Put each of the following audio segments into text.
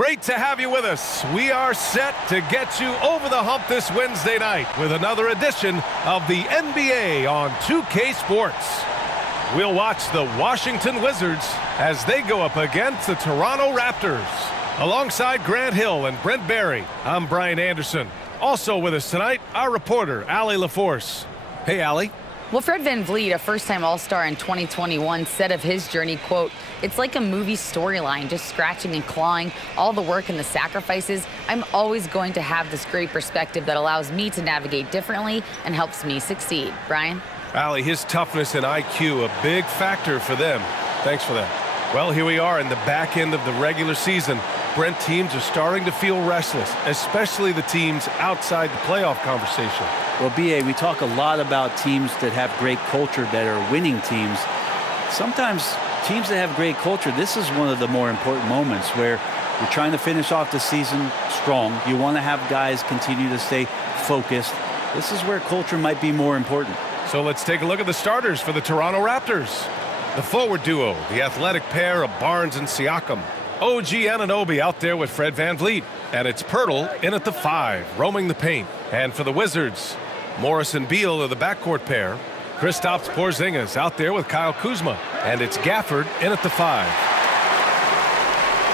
Great to have you with us. We are set to get you over the hump this Wednesday night with another edition of the NBA on 2K Sports. We'll watch the Washington Wizards as they go up against the Toronto Raptors. Alongside Grant Hill and Brent Barry, I'm Brian Anderson. Also with us tonight, our reporter, Allie LaForce. Hey, Allie. Well, Fred VanVleet, a first-time All-Star in 2021, said of his journey, quote, "It's like a movie storyline, just scratching and clawing, all the work and the sacrifices. I'm always going to have this great perspective that allows me to navigate differently and helps me succeed." Brian? Allie, his toughness and IQ, a big factor for them. Thanks for that. Well, here we are in the back end of the regular season. Brent, teams are starting to feel restless, especially the teams outside the playoff conversation. Well, B.A., we talk a lot about teams that have great culture, that are winning teams. Sometimes teams that have great culture, this is one of the more important moments where you're trying to finish off the season strong. You want to have guys continue to stay focused. This is where culture might be more important. So let's take a look at the starters for the Toronto Raptors. The forward duo, the athletic pair of Barnes and Siakam. OG Anunoby out there with Fred VanVleet. And it's Pirtle in at the 5, roaming the paint. And for the Wizards, Morris and Beal are the backcourt pair. Kristaps Porzingis out there with Kyle Kuzma. And it's Gafford in at the 5.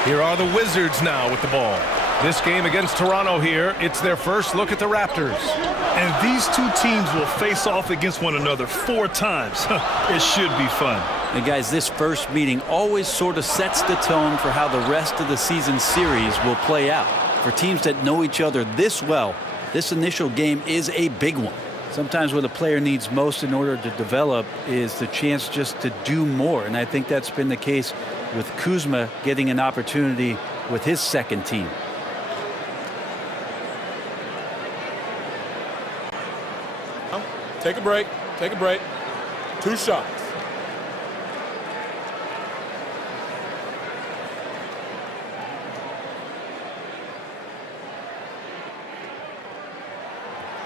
Here are the Wizards now with the ball. This game against Toronto here, it's their first look at the Raptors. And these two teams will face off against one another 4 times. It should be fun. And guys, this first meeting always sort of sets the tone for how the rest of the season series will play out. For teams that know each other this well, this initial game is a big one. Sometimes what a player needs most in order to develop is the chance just to do more. And I think that's been the case with Kuzma getting an opportunity with his second team. Take a break. Take a break. 2 shots.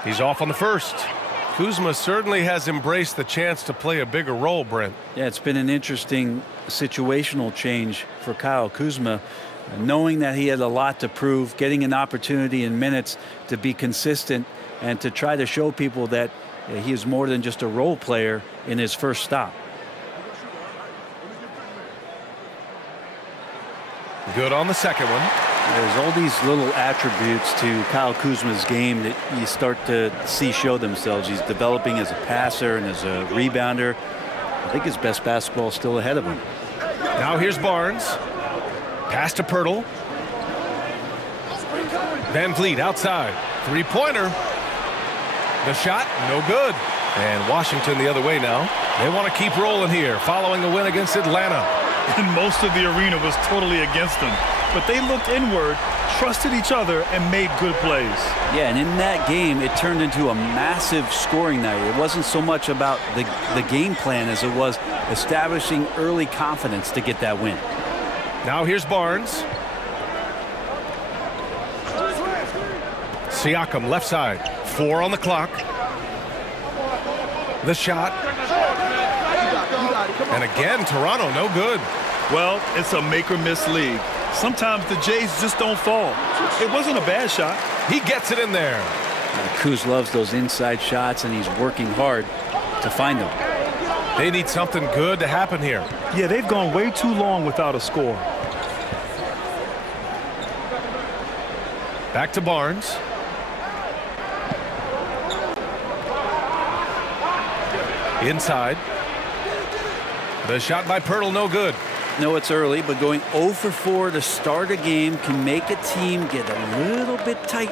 He's off on the first. Kuzma certainly has embraced the chance to play a bigger role, Brent. Yeah, it's been an interesting situational change for Kyle Kuzma, knowing that he had a lot to prove, getting an opportunity in minutes to be consistent and to try to show people that he is more than just a role player in his first stop. Good on the second one. There's all these little attributes to Kyle Kuzma's game that you start to see show themselves. He's developing as a passer and as a rebounder. I think his best basketball is still ahead of him. Now here's Barnes. Pass to Pirtle. VanVleet outside. 3-pointer. The shot, no good. And Washington the other way now. They want to keep rolling here following a win against Atlanta. And most of the arena was totally against them. But they looked inward, trusted each other, and made good plays. Yeah, and in that game, it turned into a massive scoring night. It wasn't so much about the game plan as it was establishing early confidence to get that win. Now here's Barnes. Siakam left side. 4 on the clock. The shot. And again, Toronto, no good. Well, it's a make-or-miss league. Sometimes the Jays just don't fall. It wasn't a bad shot. He gets it in there. Kuz loves those inside shots, and he's working hard to find them. They need something good to happen here. Yeah, they've gone way too long without a score. Back to Barnes. Inside. The shot by Pirtle, no good. No, it's early, but going 0 for 4 to start a game can make a team get a little bit tight.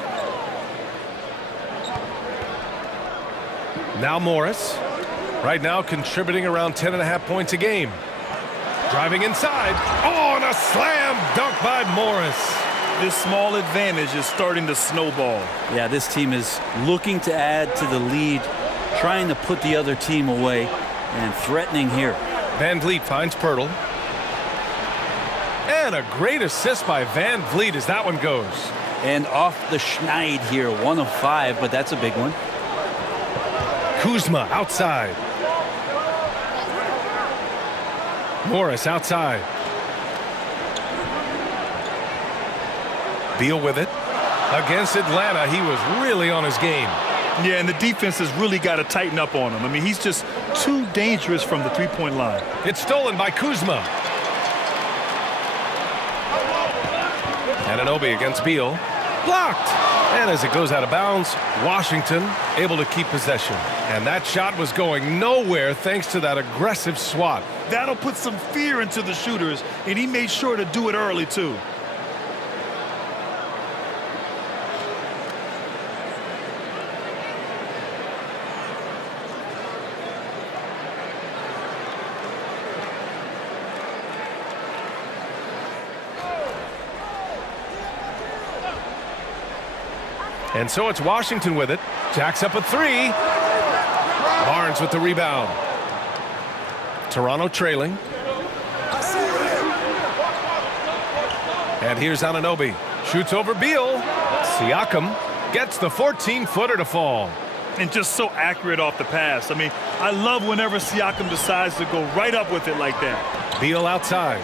Now Morris. Right now contributing around 10.5 points a game. Driving inside. Oh, and a slam dunk by Morris. This small advantage is starting to snowball. Yeah, this team is looking to add to the lead, trying to put the other team away, and threatening here. VanVleet finds Pirtle. And a great assist by VanVleet as that one goes. And off the schneid here, 1 of 5, but that's a big one. Kuzma outside. Morris outside. Beal with it. Against Atlanta, he was really on his game. Yeah, and the defense has really got to tighten up on him. I mean, he's just too dangerous from the three-point line. It's stolen by Kuzma. Anunoby against Beal. Blocked. And as it goes out of bounds, Washington able to keep possession. And that shot was going nowhere thanks to that aggressive swat. That'll put some fear into the shooters, and he made sure to do it early, too. And so it's Washington with it. Jacks up a three. Barnes with the rebound. Toronto trailing. And here's Anunoby. Shoots over Beal. Siakam gets the 14-footer to fall. And just so accurate off the pass. I mean, I love whenever Siakam decides to go right up with it like that. Beal outside.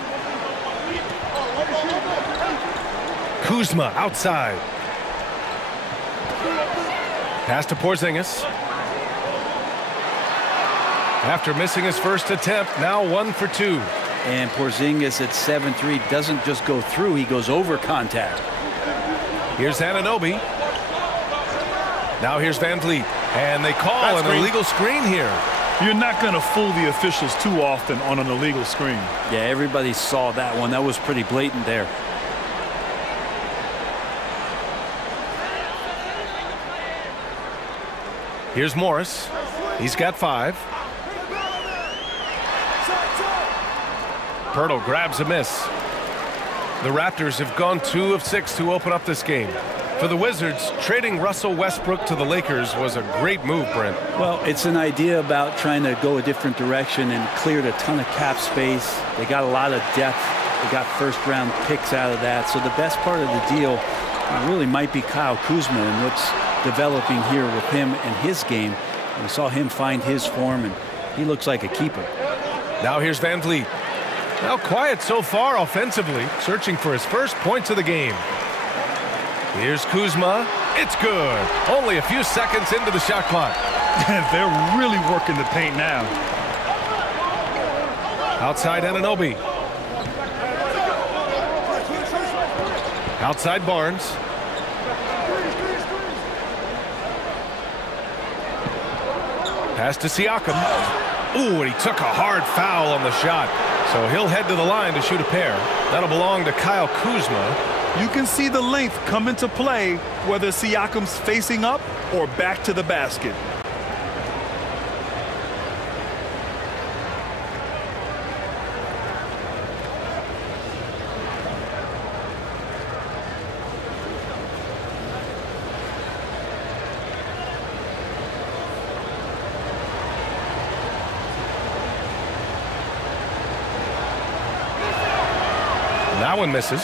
Kuzma outside. Pass to Porzingis. After missing his first attempt, now 1 for 2. And Porzingis at 7-3 doesn't just go through, he goes over contact. Here's Anunoby. Now here's Van Vliet. And they call an illegal screen here. You're not going to fool the officials too often on an illegal screen. Yeah, everybody saw that one. That was pretty blatant there. Here's Morris. He's got 5. Pirtle grabs a miss. The Raptors have gone 2 of 6 to open up this game. For the Wizards, trading Russell Westbrook to the Lakers was a great move, Brent. Well, it's an idea about trying to go a different direction and cleared a ton of cap space. They got a lot of depth. They got first-round picks out of that. So the best part of the deal really might be Kyle Kuzma and what's developing here with him and his game. We saw him find his form, and he looks like a keeper. Now here's Van Vliet. Now quiet so far offensively, searching for his first points of the game. Here's Kuzma. It's good. Only a few seconds into the shot clock. They're really working the paint now. Outside Anunoby. Outside Barnes. Pass to Siakam. Ooh, and he took a hard foul on the shot. So he'll head to the line to shoot a pair. That'll belong to Kyle Kuzma. You can see the length come into play whether Siakam's facing up or back to the basket. That one misses.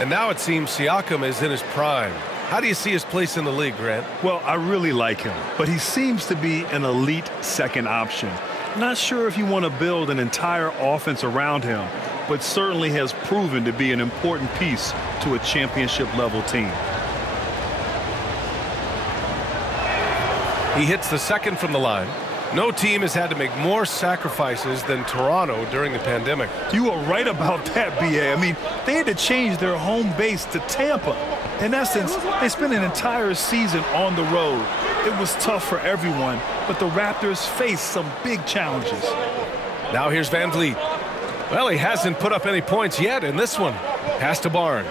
And now it seems Siakam is in his prime. How do you see his place in the league, Grant? Well, I really like him, but he seems to be an elite second option. Not sure if you want to build an entire offense around him, but certainly has proven to be an important piece to a championship-level team. He hits the second from the line. No team has had to make more sacrifices than Toronto during the pandemic. You are right about that, B.A. I mean, they had to change their home base to Tampa. In essence, they spent an entire season on the road. It was tough for everyone, but the Raptors faced some big challenges. Now here's Van Vliet. Well, he hasn't put up any points yet in this one. Pass to Barnes.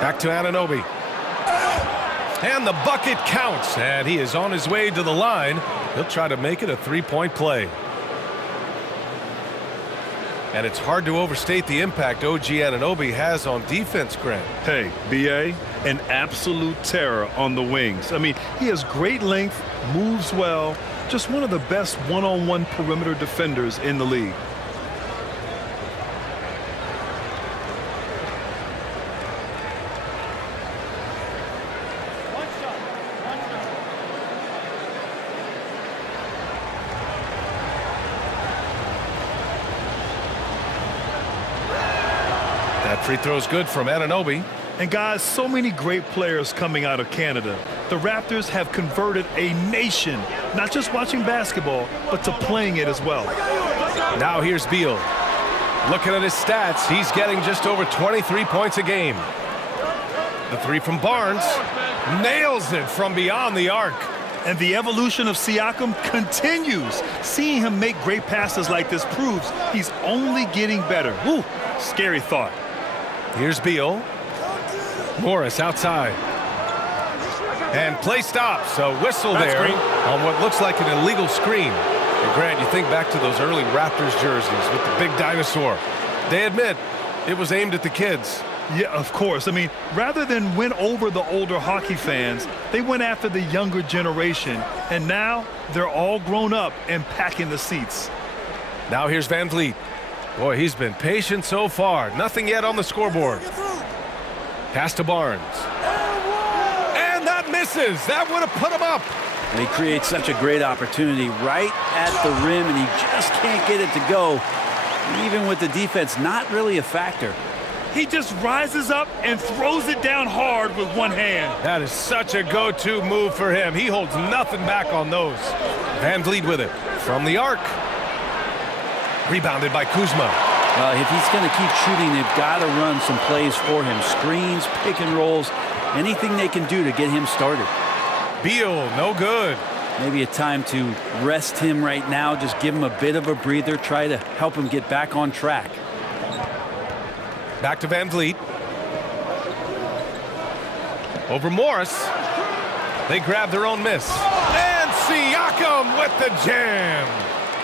Back to Anunoby. And the bucket counts, and he is on his way to the line. He'll try to make it a three-point play. And it's hard to overstate the impact OG Anunoby has on defense, Grant. Hey, B.A., an absolute terror on the wings. I mean, he has great length, moves well, just one of the best one-on-one perimeter defenders in the league. That free throw's good from Anunoby. And guys, so many great players coming out of Canada. The Raptors have converted a nation, not just watching basketball, but to playing it as well. Now here's Beal. Looking at his stats, he's getting just over 23 points a game. The three from Barnes nails it from beyond the arc. And the evolution of Siakam continues. Seeing him make great passes like this proves he's only getting better. Woo, scary thought. Here's Beal. Morris outside. And play stops. A whistle That's there great. on what looks like an illegal screen. And Grant, you think back to those early Raptors jerseys with the big dinosaur. They admit it was aimed at the kids. Yeah, of course. I mean, rather than win over the older hockey fans, they went after the younger generation. And now they're all grown up and packing the seats. Now here's Van Vliet. Boy, he's been patient so far. Nothing yet on the scoreboard. Pass to Barnes. And that misses. That would have put him up. And he creates such a great opportunity right at the rim, and he just can't get it to go. Even with the defense not really a factor. He just rises up and throws it down hard with one hand. That is such a go-to move for him. He holds nothing back on those. Van Vliet with it from the arc. Rebounded by Kuzma. If he's going to keep shooting, they've got to run some plays for him. Screens, pick and rolls, anything they can do to get him started. Beal, no good. Maybe a time to rest him right now, just give him a bit of a breather, try to help him get back on track. Back to Van Vliet. Over Morris. They grab their own miss. And Siakam with the jam.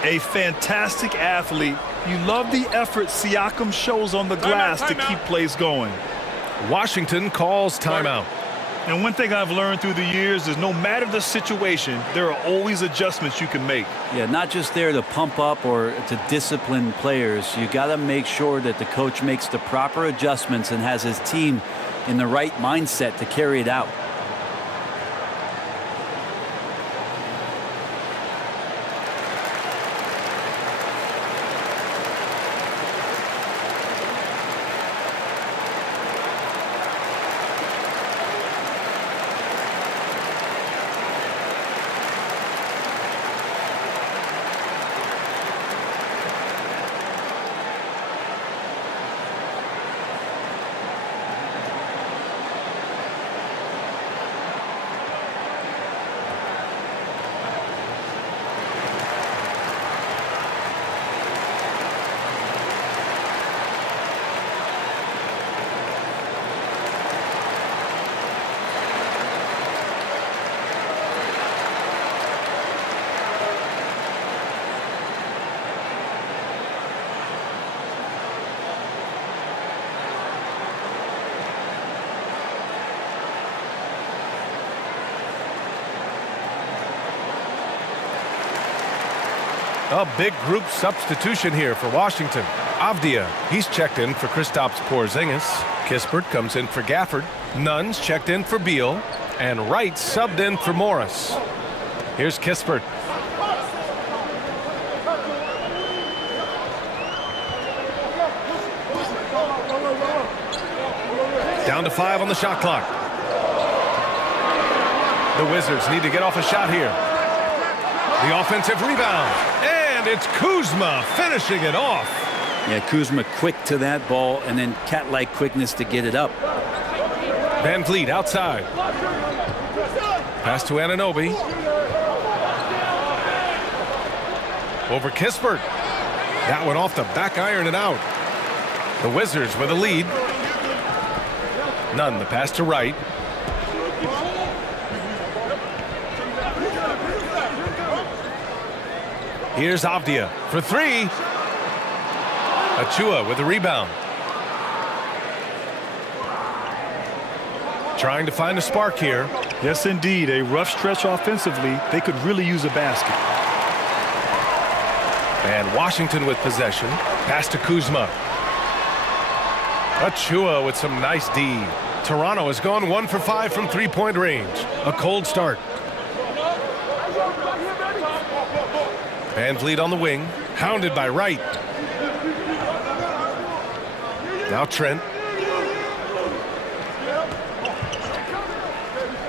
A fantastic athlete. You love the effort Siakam shows on the glass to keep plays going. Washington calls timeout. And one thing I've learned through the years is no matter the situation, there are always adjustments you can make. Yeah, not just there to pump up or to discipline players. You got to make sure that the coach makes the proper adjustments and has his team in the right mindset to carry it out. A big group substitution here for Washington. Avdia, he's checked in for Kristaps Porzingis. Kispert comes in for Gafford. Nunn's checked in for Beal. And Wright subbed in for Morris. Here's Kispert. Down to 5 on the shot clock. The Wizards need to get off a shot here. The offensive rebound. And it's Kuzma finishing it off. Yeah, Kuzma quick to that ball and then cat-like quickness to get it up. Van Vliet outside. Pass to Anunoby. Over Kispert. That one off the back iron and out. The Wizards with a lead. Nunn, the pass to Wright. Here's Avdia for 3. Achua with a rebound. Trying to find a spark here. Yes, indeed. A rough stretch offensively. They could really use a basket. And Washington with possession. Pass to Kuzma. Achua with some nice D. Toronto has gone 1 for 5 from three-point range. A cold start. Van Vliet on the wing. Hounded by Wright. Now Trent.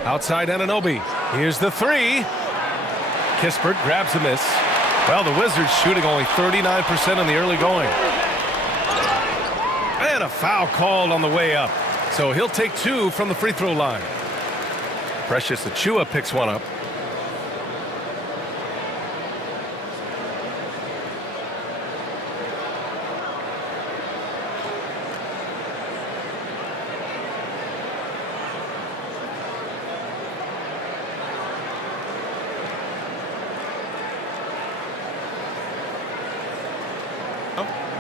Outside Anunoby. Here's the three. Kispert grabs a miss. Well, the Wizards shooting only 39% in the early going. And a foul called on the way up. So he'll take two from the free throw line. Precious Achiuwa picks one up.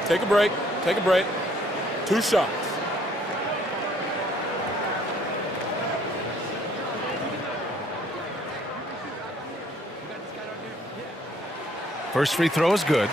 Take a break. Take a break. 2 shots. First free throw is good.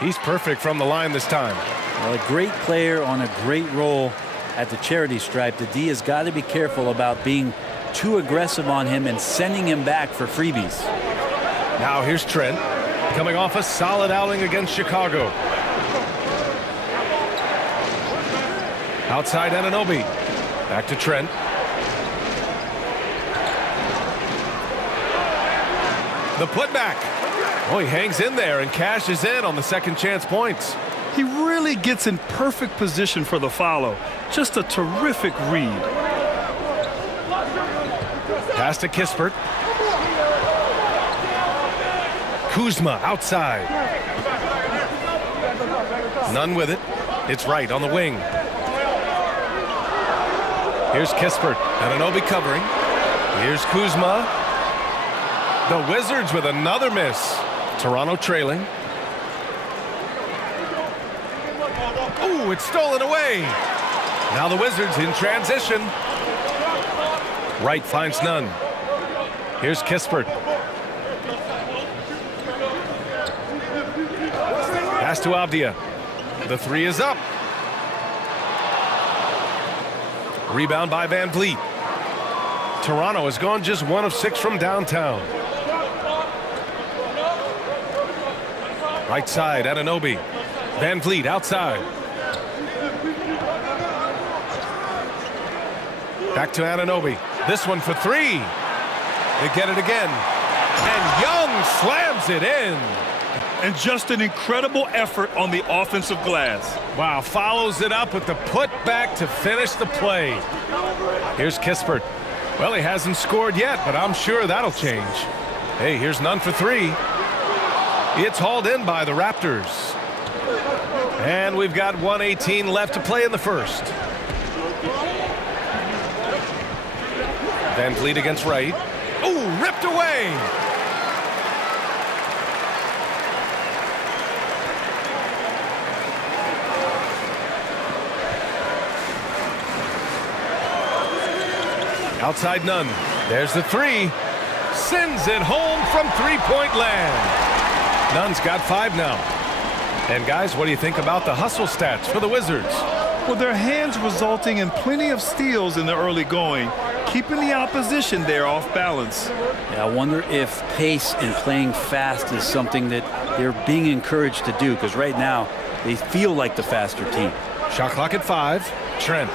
He's perfect from the line this time. Well, a great player on a great role at the charity stripe. The D has got to be careful about being too aggressive on him and sending him back for freebies. Now here's Trent, coming off a solid outing against Chicago. Outside Anunoby. Back to Trent. The putback. Oh, he hangs in there and cashes in on the second chance points. He really gets in perfect position for the follow. Just a terrific read. Pass to Kispert. Kuzma outside. None with it. It's right on the wing. Here's Kispert. Anunoby covering. Here's Kuzma. The Wizards with another miss. Toronto trailing. Ooh, it's stolen away. Now the Wizards in transition. Wright finds none. Here's Kispert. Pass to Avdia. The three is up. Rebound by Van Vliet. Toronto has gone just 1 of 6 from downtown. Right side, Anunoby. Van Vliet outside. Back to Anunoby. This one for three. They get it again. And Young slams it in. And just an incredible effort on the offensive glass. Wow, follows it up with the putback to finish the play. Here's Kispert. Well, he hasn't scored yet, but I'm sure that'll change. Hey, here's none for three. It's hauled in by the Raptors. And we've got 1:18 left to play in the first. Van Vliet against Wright. Ooh, ripped away. Outside Nunn. There's the three. Sends it home from three-point land. Nunn's got 5 now. And guys, what do you think about the hustle stats for the Wizards? Well, their hands resulting in plenty of steals in the early going, keeping the opposition there off balance. Yeah, I wonder if pace and playing fast is something that they're being encouraged to do, because right now they feel like the faster team. Shot clock at 5. Trent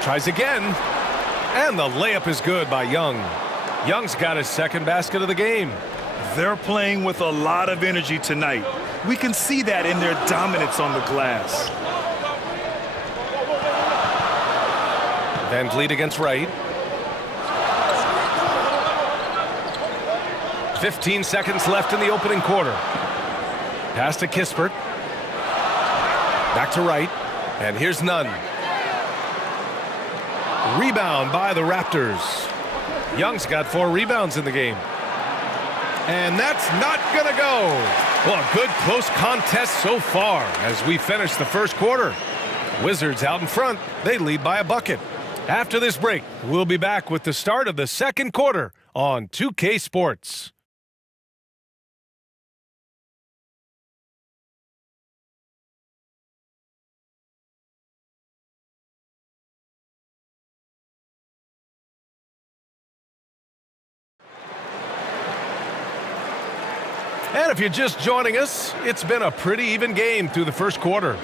tries again. And the layup is good by Young. Young's got his second basket of the game. They're playing with a lot of energy tonight. We can see that in their dominance on the glass. Van Vliet against Wright. 15 seconds left in the opening quarter. Pass to Kispert. Back to Wright. And here's Nunn. Rebound by the Raptors. Young's got 4 rebounds in the game. And that's not going to go. Well, a good close contest so far as we finish the first quarter. Wizards out in front. They lead by a bucket. After this break, we'll be back with the start of the second quarter on 2K Sports. And if you're just joining us, it's been a pretty even game through the first quarter.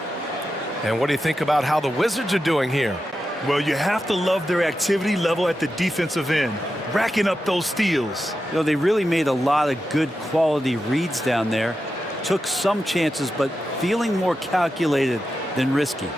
And what do you think about how the Wizards are doing here? Well, you have to love their activity level at the defensive end, racking up those steals. You know, they really made a lot of good quality reads down there. Took some chances, but feeling more calculated than risky.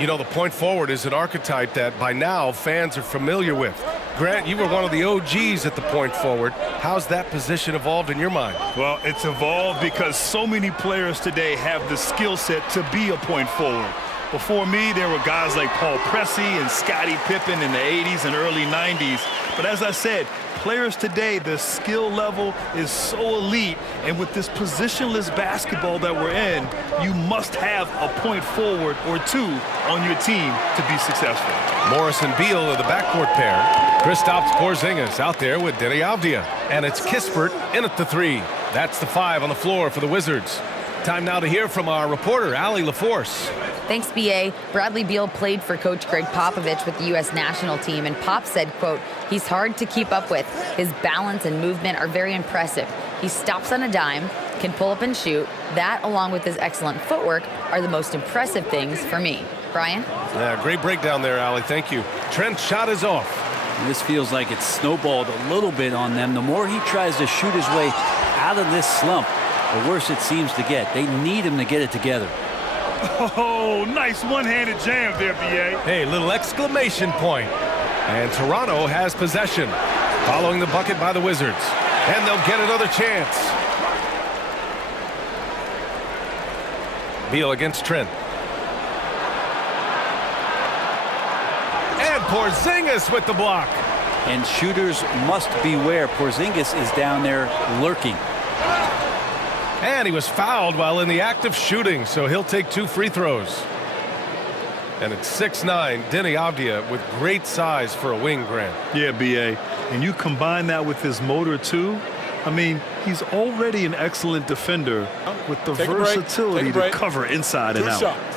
You know, the point forward is an archetype that by now fans are familiar with. Grant, you were one of the OGs at the point forward. How's that position evolved in your mind? Well, it's evolved because so many players today have the skill set to be a point forward. Before me, there were guys like Paul Pressey and Scottie Pippen in the 80s and early 90s. But as I said, players today, the skill level is so elite. And with this positionless basketball that we're in, you must have a point forward or two on your team to be successful. Morris and Beal are the backcourt pair. Kristaps Porzingis out there with Deni Avdija. And it's Kispert in at the 3. That's the 5 on the floor for the Wizards. Time now to hear from our reporter, Allie LaForce. Thanks, B.A. Bradley Beal played for Coach Greg Popovich with the U.S. national team, and Pop said, quote, he's hard to keep up with. His balance and movement are very impressive. He stops on a dime, can pull up and shoot. That, along with his excellent footwork, are the most impressive things for me. Brian? Yeah, great breakdown there, Allie. Thank you. Trent's shot is off. This feels like it's snowballed a little bit on them. The more he tries to shoot his way out of this slump, the worse it seems to get. They need him to get it together. Oh, nice one-handed jam there, B.A. Hey, little exclamation point. And Toronto has possession, following the bucket by the Wizards. And they'll get another chance. Beal against Trent. And Porzingis with the block. And shooters must beware. Porzingis is down there lurking. And he was fouled while in the act of shooting, so he'll take 2 free throws. And it's 6'9", Deni Avdija with great size for a wing, Grant. Yeah, B.A. And you combine that with his motor, too. I mean, he's already an excellent defender with the versatility to cover inside and out. Shots.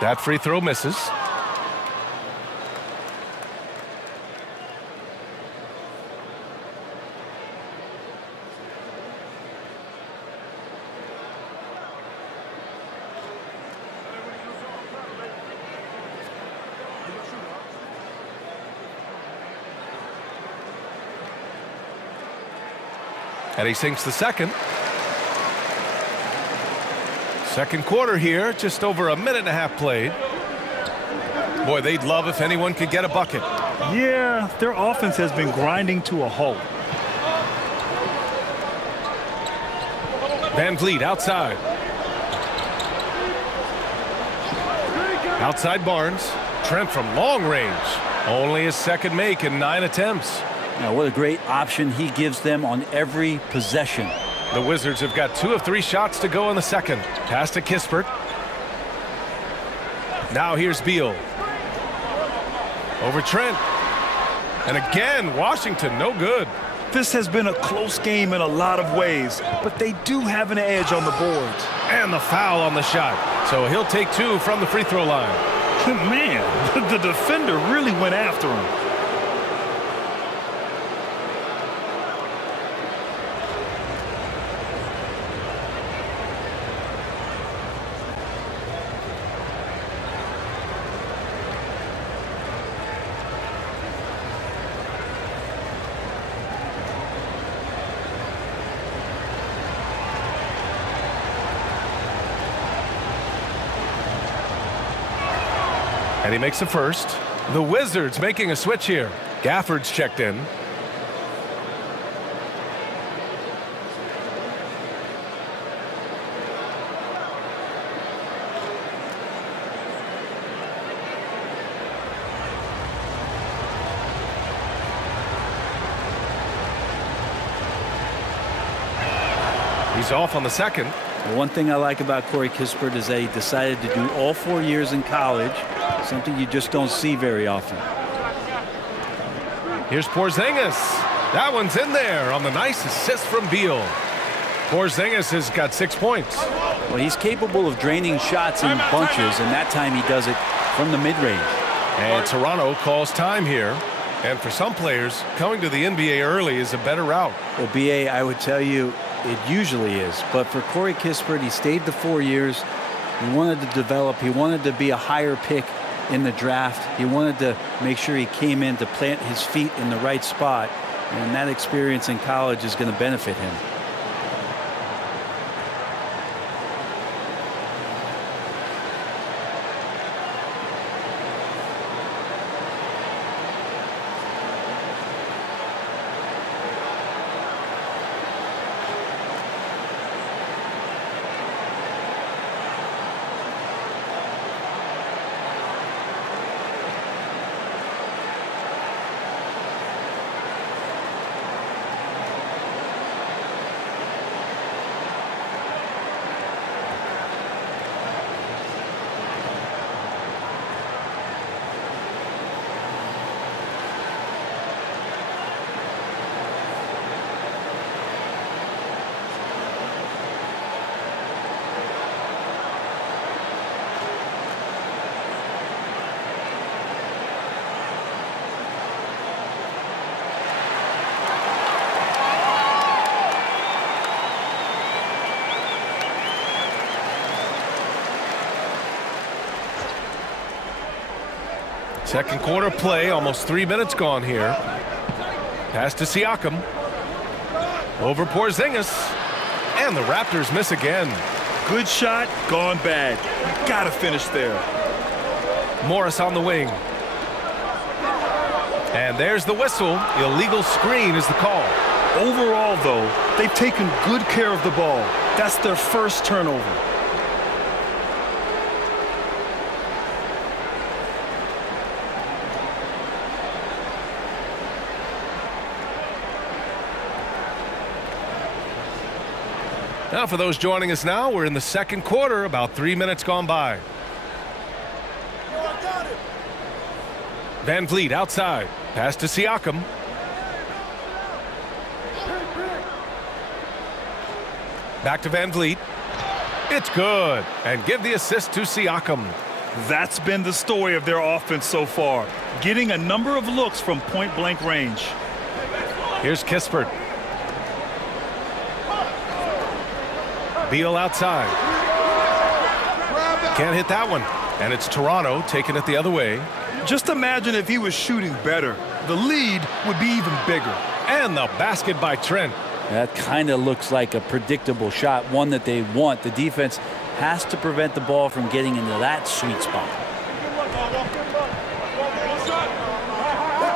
That free throw misses. And he sinks the second. Second quarter here, just over a minute and a half played. Boy, they'd love if anyone could get a bucket. Yeah, their offense has been grinding to a halt. Van Vliet outside. Outside Barnes. Trent from long range. Only his second make in 9 attempts. Now, what a great option he gives them on every possession. The Wizards have got 2 of 3 shots to go in the second. Pass to Kispert. Now here's Beal. Over Trent. And again, Washington, no good. This has been a close game in a lot of ways, but they do have an edge on the boards. And the foul on the shot. So he'll take 2 from the free throw line. Man, the defender really went after him. And he makes the first. The Wizards making a switch here. Gafford's checked in. He's off on the second. The one thing I like about Corey Kispert is that he decided to do all 4 years in college, something you just don't see very often. Here's Porzingis. That one's in there on the nice assist from Beal. Porzingis has got 6 points. Well, he's capable of draining shots in bunches, and that time he does it from the mid-range. And Toronto calls time here. And for some players, coming to the NBA early is a better route. Well, B.A., I would tell you it usually is. But for Corey Kispert, he stayed the 4 years. He wanted to develop. He wanted to be a higher pick in the draft. He wanted to make sure he came in to plant his feet in the right spot. And that experience in college is going to benefit him. Second quarter play, almost 3 minutes gone here. Pass to Siakam. Over Porzingis. And the Raptors miss again. Good shot, gone bad. Gotta finish there. Morris on the wing. And there's the whistle. Illegal screen is the call. Overall, though, they've taken good care of the ball. That's their first turnover. Now for those joining us now, we're in the second quarter, about 3 minutes gone by. Van Vliet outside. Pass to Siakam. Back to Van Vliet. It's good. And give the assist to Siakam. That's been the story of their offense so far. Getting a number of looks from point-blank range. Here's Kispert. Beal outside. Can't hit that one. And it's Toronto taking it the other way. Just imagine if he was shooting better. The lead would be even bigger. And the basket by Trent. That kind of looks like a predictable shot, one that they want. The defense has to prevent the ball from getting into that sweet spot.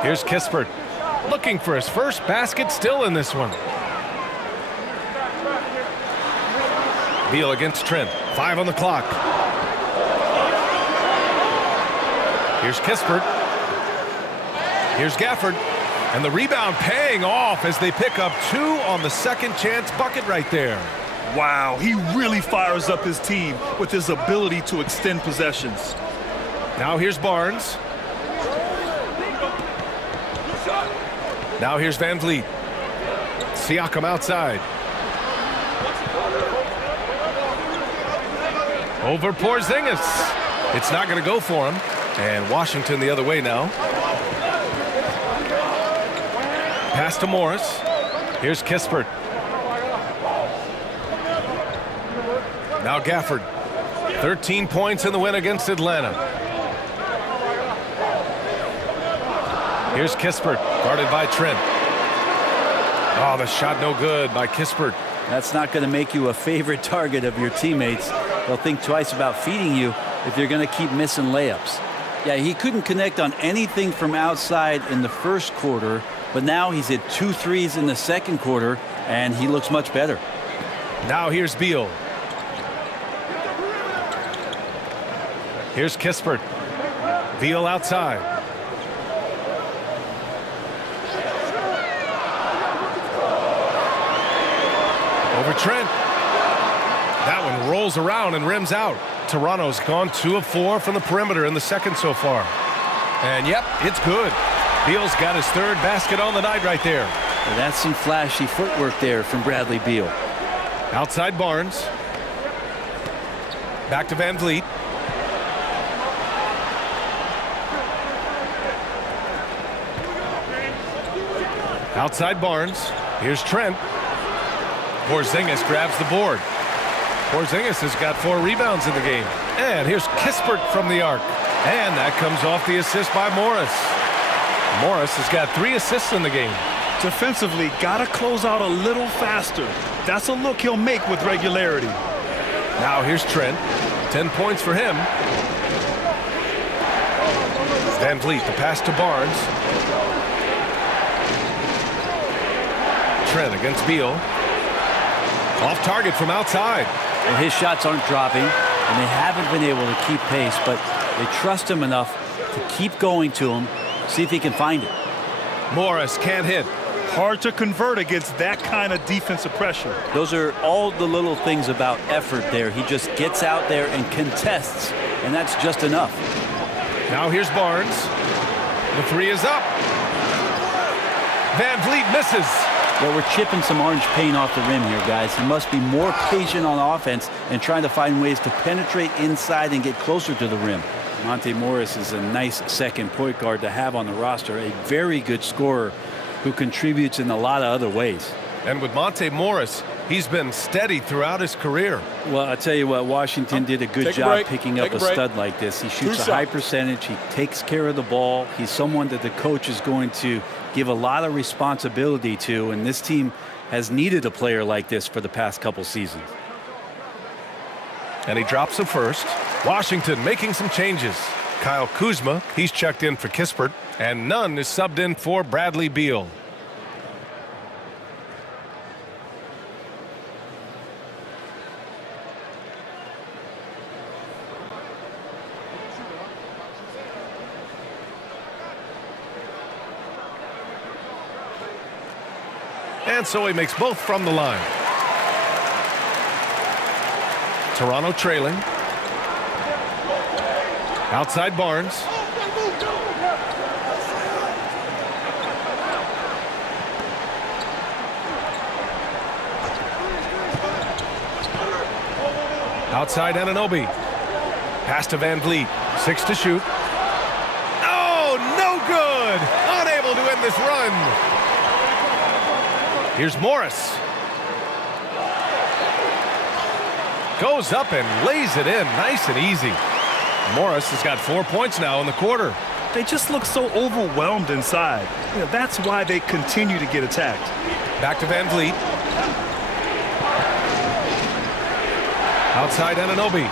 Here's Kispert. Looking for his first basket, still in this one. Beal against Trent. 5 on the clock. Here's Kispert. Here's Gafford. And the rebound paying off as they pick up 2 on the second chance bucket right there. Wow, he really fires up his team with his ability to extend possessions. Now here's Barnes. Now here's Van Vliet. Siakam outside. Over Porzingis. It's not going to go for him. And Washington the other way now. Pass to Morris. Here's Kispert. Now Gafford. 13 points in the win against Atlanta. Here's Kispert, guarded by Trent. Oh, the shot no good by Kispert. That's not going to make you a favorite target of your teammates. They'll think twice about feeding you if you're going to keep missing layups. Yeah, he couldn't connect on anything from outside in the first quarter, but now he's hit 2 threes in the second quarter, and he looks much better. Now here's Beal. Here's Kispert. Beal outside. Over Trent. That one rolls around and rims out. Toronto's gone 2 of 4 from the perimeter in the second so far. And yep, it's good. Beal's got his 3rd basket on the night right there. Well, that's some flashy footwork there from Bradley Beal. Outside Barnes. Back to Van Vliet. Outside Barnes. Here's Trent. Porzingis grabs the board. Porzingis has got 4 rebounds in the game. And here's Kispert from the arc. And that comes off the assist by Morris. Morris has got 3 assists in the game. Defensively, got to close out a little faster. That's a look he'll make with regularity. Now here's Trent. 10 points for him. Van Vliet, the pass to Barnes. Trent against Beal. Off target from outside. Well, his shots aren't dropping, and they haven't been able to keep pace, but they trust him enough to keep going to him, see if he can find it. Morris can't hit. Hard to convert against that kind of defensive pressure. Those are all the little things about effort there. He just gets out there and contests, and that's just enough. Now here's Barnes. The 3 is up. Van Vliet misses. Well, we're chipping some orange paint off the rim here, guys. He must be more patient on offense and trying to find ways to penetrate inside and get closer to the rim. Monte Morris is a nice second point guard to have on the roster, a very good scorer who contributes in a lot of other ways. And with Monte Morris, he's been steady throughout his career. Well, I'll tell you what, Washington did a good job picking up a stud like this. He shoots a high percentage. He takes care of the ball. He's someone that the coach is going to give a lot of responsibility to, and this team has needed a player like this for the past couple seasons. And he drops the first. Washington making some changes. Kyle Kuzma, he's checked in for Kispert, and Nunn is subbed in for Bradley Beal. And so he makes both from the line. Toronto trailing. Outside Barnes. Outside Anunoby. Pass to Van Vliet. 6 to shoot. Oh, no good! Unable to end this run. Here's Morris. Goes up and lays it in nice and easy. Morris has got 4 points now in the quarter. They just look so overwhelmed inside. That's why they continue to get attacked. Back to Van Vliet. Outside Anunoby.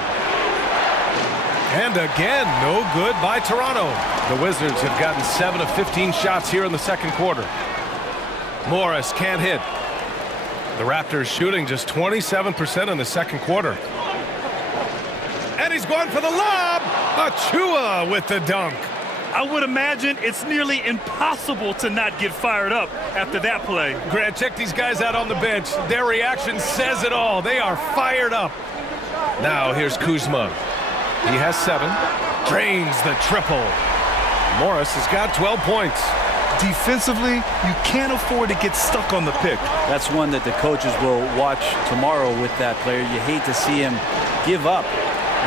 And again, no good by Toronto. The Wizards have gotten 7 of 15 shots here in the second quarter. Morris can't hit. The Raptors shooting just 27% in the second quarter. And he's going for the lob. Achua with the dunk. I would imagine it's nearly impossible to not get fired up after that play. Grant, check these guys out on the bench. Their reaction says it all. They are fired up. Now here's Kuzma. He has 7. Drains the triple. Morris has got 12 points. Defensively, you can't afford to get stuck on the pick. That's one that the coaches will watch tomorrow with that player. You hate to see him give up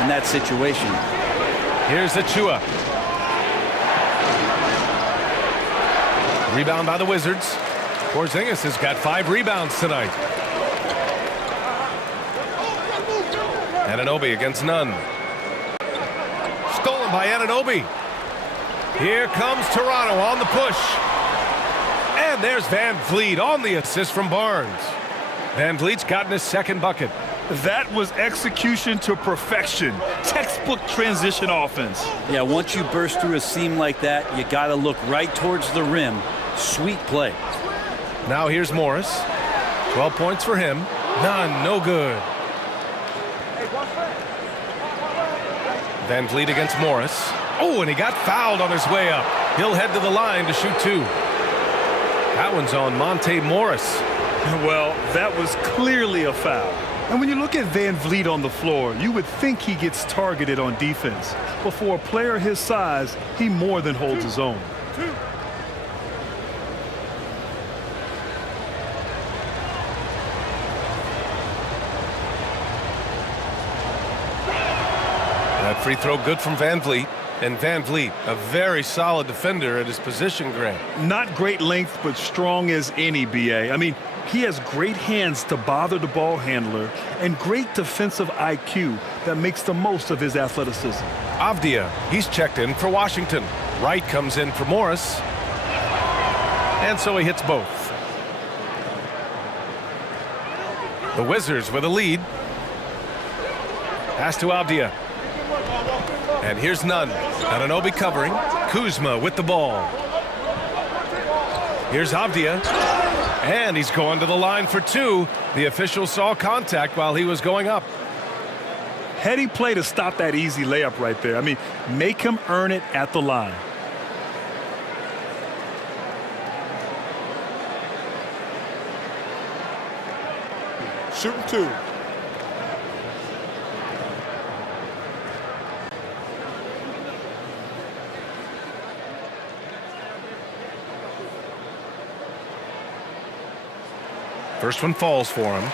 in that situation. Here's Achua. Rebound by the Wizards. Porzingis has got 5 rebounds tonight. Anunoby against Nunn. Stolen by Anunoby. Here comes Toronto on the push. And there's Van Vliet on the assist from Barnes. Van Vliet's gotten his second bucket. That was execution to perfection. Textbook transition offense. Yeah, once you burst through a seam like that, you got to look right towards the rim. Sweet play. Now here's Morris. 12 points for him. None, no good. Van Vliet against Morris. Oh, and he got fouled on his way up. He'll head to the line to shoot 2. That one's on Monte Morris. Well, that was clearly a foul. And when you look at Van Vliet on the floor, you would think he gets targeted on defense. But for a player his size, he more than holds his own. free throw good from Van Vliet. And Van Vliet, a very solid defender at his position, Grant. Not great length, but strong as any, B.A. I mean, he has great hands to bother the ball handler and great defensive IQ that makes the most of his athleticism. Avdia, he's checked in for Washington. Wright comes in for Morris. And so he hits both. The Wizards with a lead. Pass to Avdia. And here's Nunn. Anunoby covering. Kuzma with the ball. Here's Avdia. And he's going to the line for two. The official saw contact while he was going up. Heady play to stop that easy layup right there. I mean, make him earn it at the line. Shooting two. First one falls for him.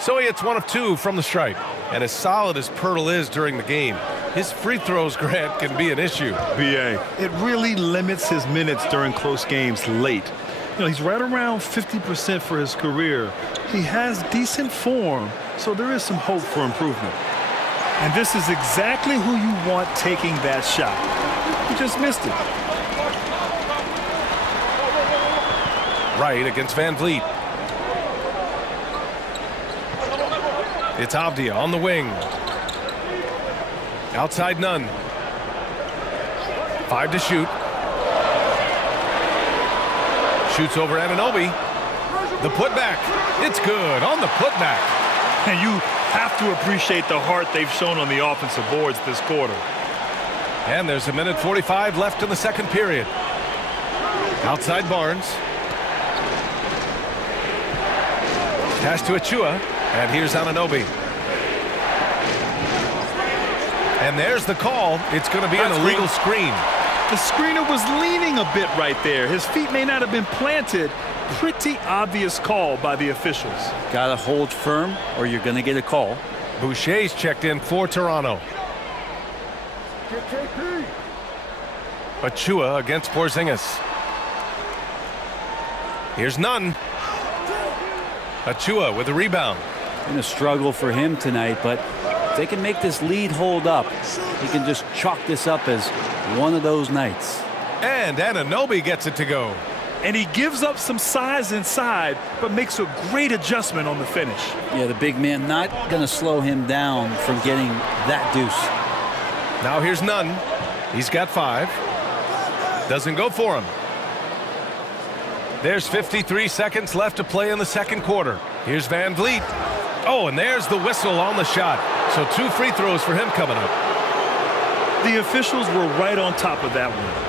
So he hits one of two from the stripe. And as solid as Pirtle is during the game, his free throws, Grant, can be an issue. B.A. It really limits his minutes during close games late. You know, he's right around 50% for his career. He has decent form, so there is some hope for improvement. And this is exactly who you want taking that shot. He just missed it. Right against Van Vliet. It's Avdia on the wing. Outside Nunn. 5 to shoot. Shoots over Anunoby. The putback. It's good on the putback. And you have to appreciate the heart they've shown on the offensive boards this quarter. And there's a minute 45 left in the second period. Outside Barnes. Pass to Achua. And here's Anunoby. And there's the call. It's going to be an illegal screen. The screener was leaning a bit right there. His feet may not have been planted. Pretty obvious call by the officials. Got to hold firm or you're going to get a call. Boucher's checked in for Toronto. Achua against Porzingis. Here's Nunn. Achua with a rebound. Been a struggle for him tonight, but if they can make this lead hold up, he can just chalk this up as one of those nights. And Anunoby gets it to go. And he gives up some size inside, but makes a great adjustment on the finish. Yeah, the big man not going to slow him down from getting that deuce. Now here's Nunn. He's got 5. Doesn't go for him. There's 53 seconds left to play in the second quarter. Here's Van Vliet. Oh, and there's the whistle on the shot. So 2 free throws for him coming up. The officials were right on top of that one.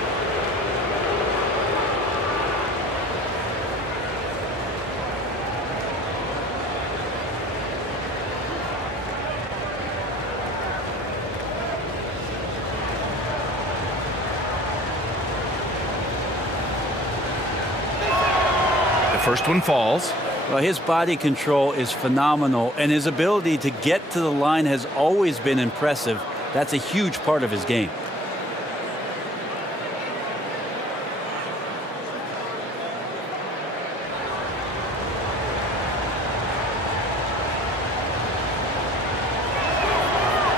First one falls. Well, his body control is phenomenal, and his ability to get to the line has always been impressive. That's a huge part of his game.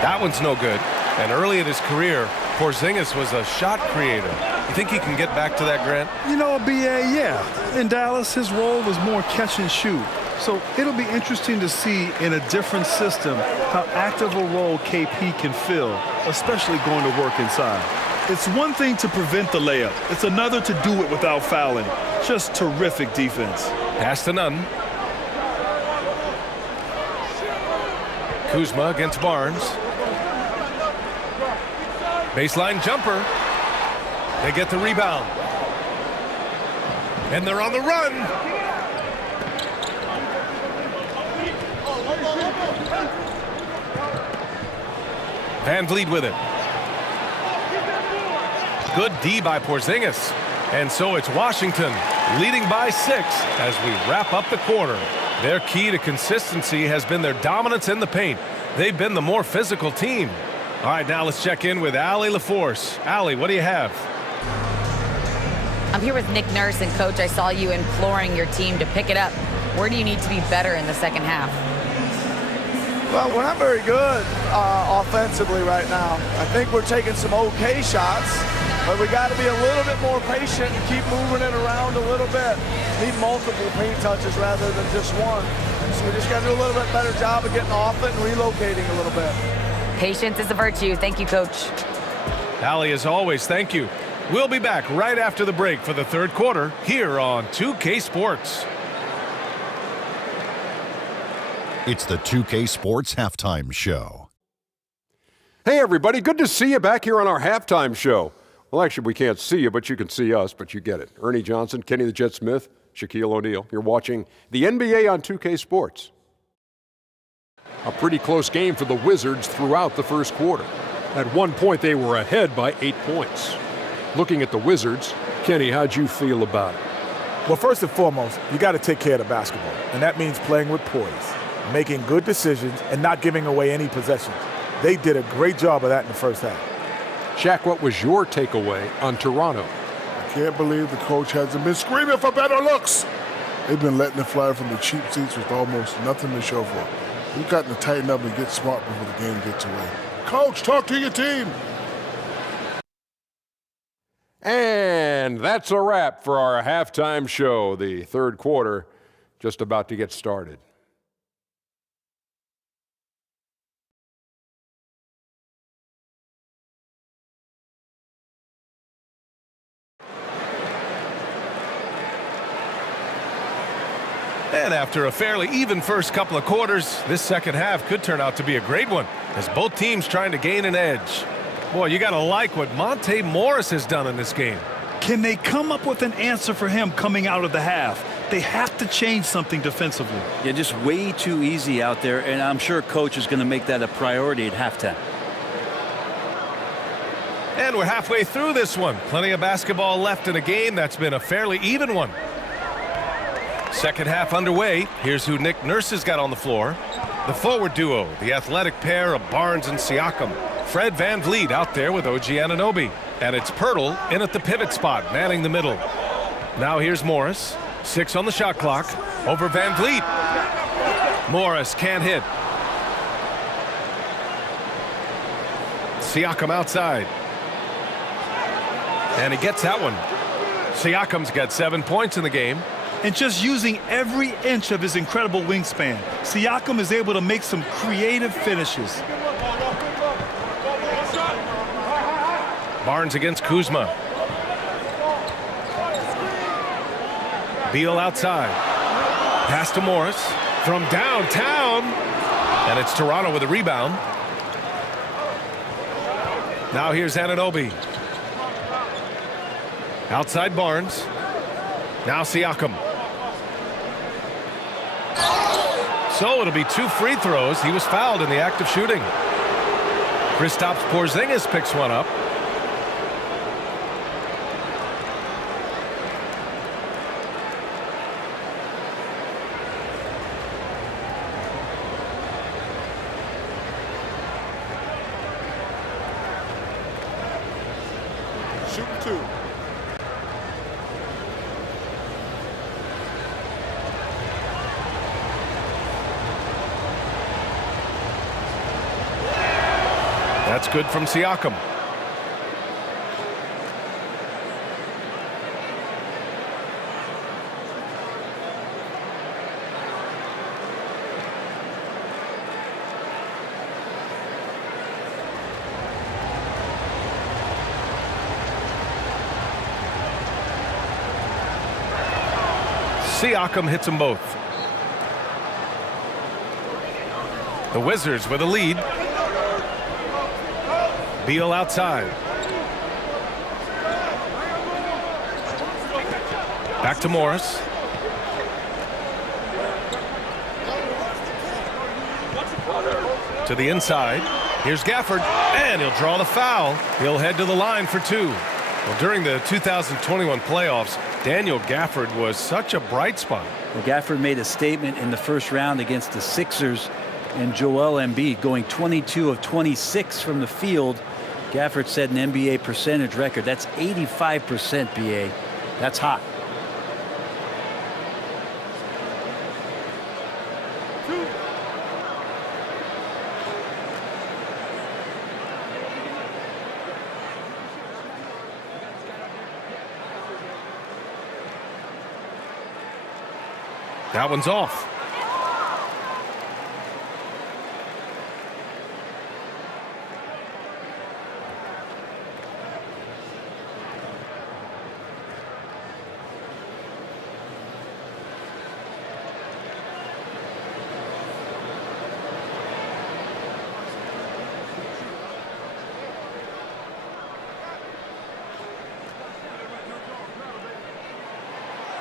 That one's no good. And early in his career, Porzingis was a shot creator. You think he can get back to that, Grant? You know, B.A., yeah. In Dallas, his role was more catch and shoot. So it'll be interesting to see in a different system how active a role KP can fill, especially going to work inside. It's one thing to prevent the layup. It's another to do it without fouling. Just terrific defense. Pass to Nunn. Kuzma against Barnes. Baseline jumper. They get the rebound. And they're on the run. Van Vliet with it. Good D by Porzingis. And so it's Washington leading by 6 as we wrap up the quarter. Their key to consistency has been their dominance in the paint. They've been the more physical team. All right, now let's check in with Allie LaForce. Allie, what do you have? I'm here with Nick Nurse, and Coach, I saw you imploring your team to pick it up. Where do you need to be better in the second half? Well, we're not very good offensively right now. I think we're taking some okay shots, but we got to be a little bit more patient and keep moving it around a little bit. Need multiple paint touches rather than just one. So we just got to do a little bit better job of getting off it and relocating a little bit. Patience is a virtue. Thank you, Coach. Allie, as always, thank you. We'll be back right after the break for the third quarter here on 2K Sports. It's the 2K Sports Halftime Show. Hey, everybody. Good to see you back here on our halftime show. Well, actually, we can't see you, but you can see us, but you get it. Ernie Johnson, Kenny the Jet Smith, Shaquille O'Neal. You're watching the NBA on 2K Sports. A pretty close game for the Wizards throughout the first quarter. At one point, they were ahead by 8 points. Looking at the Wizards, Kenny, how'd you feel about it? Well, first and foremost, you got to take care of the basketball, and that means playing with poise, making good decisions, and not giving away any possessions. They did a great job of that in the first half. Shaq, what was your takeaway on Toronto? I can't believe the coach hasn't been screaming for better looks. They've been letting it fly from the cheap seats with almost nothing to show for it. We've got to tighten up and get smart before the game gets away. Coach, talk to your team. And that's a wrap for our halftime show. The third quarter just about to get started. And after a fairly even first couple of quarters, this second half could turn out to be a great one as both teams trying to gain an edge. Boy, you got to like what Monte Morris has done in this game. Can they come up with an answer for him coming out of the half? They have to change something defensively. Yeah, just way too easy out there, and I'm sure Coach is going to make that a priority at halftime. And we're halfway through this one. Plenty of basketball left in a game that's been a fairly even one. Second half underway. Here's who Nick Nurse has got on the floor. The forward duo, the athletic pair of Barnes and Siakam. Fred Van Vliet out there with OG Anunoby. And it's Pirtle in at the pivot spot, manning the middle. Now here's Morris. 6 on the shot clock. Over Van Vliet. Morris can't hit. Siakam outside. And he gets that one. Siakam's got 7 points in the game. And just using every inch of his incredible wingspan, Siakam is able to make some creative finishes. Barnes against Kuzma. Beal outside. Pass to Morris from downtown. And it's Toronto with a rebound. Now here's Anunoby. Outside Barnes. Now Siakam. So it'll be 2 free throws. He was fouled in the act of shooting. Kristaps Porzingis picks one up. Shooting 2. That's good from Siakam. Siakam hits them both. The Wizards with a lead. Beal outside. Back to Morris. To the inside. Here's Gafford, and he'll draw the foul. He'll head to the line for two. Well, during the 2021 playoffs, Daniel Gafford was such a bright spot. Well, Gafford made a statement in the first round against the Sixers and Joel Embiid, going 22 of 26 from the field. Gafford set an NBA percentage record. That's 85%, BA. That's hot. That one's off.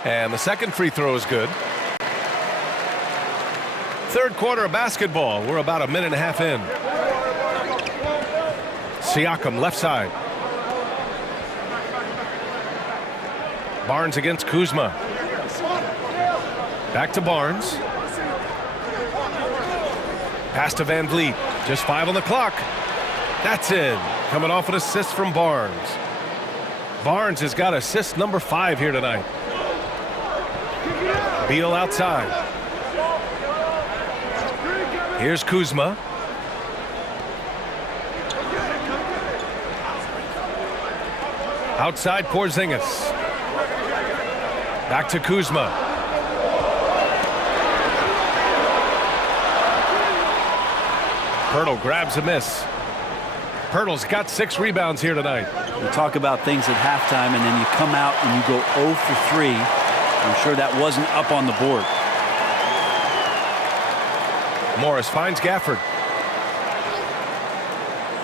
And the second free throw is good. Third quarter of basketball. We're about a minute and a half in. Siakam left side. Barnes against Kuzma. Back to Barnes. Pass to Van Vliet. Just 5 on the clock. That's in. Coming off an assist from Barnes. Barnes has got assist number 5 here tonight. Beal outside. Here's Kuzma. Outside Porzingis. Back to Kuzma. Pirtle grabs a miss. Pirtle's got 6 rebounds here tonight. We talk about things at halftime, and then you come out and you go 0 for 3. I'm sure that wasn't up on the board. Morris finds Gafford.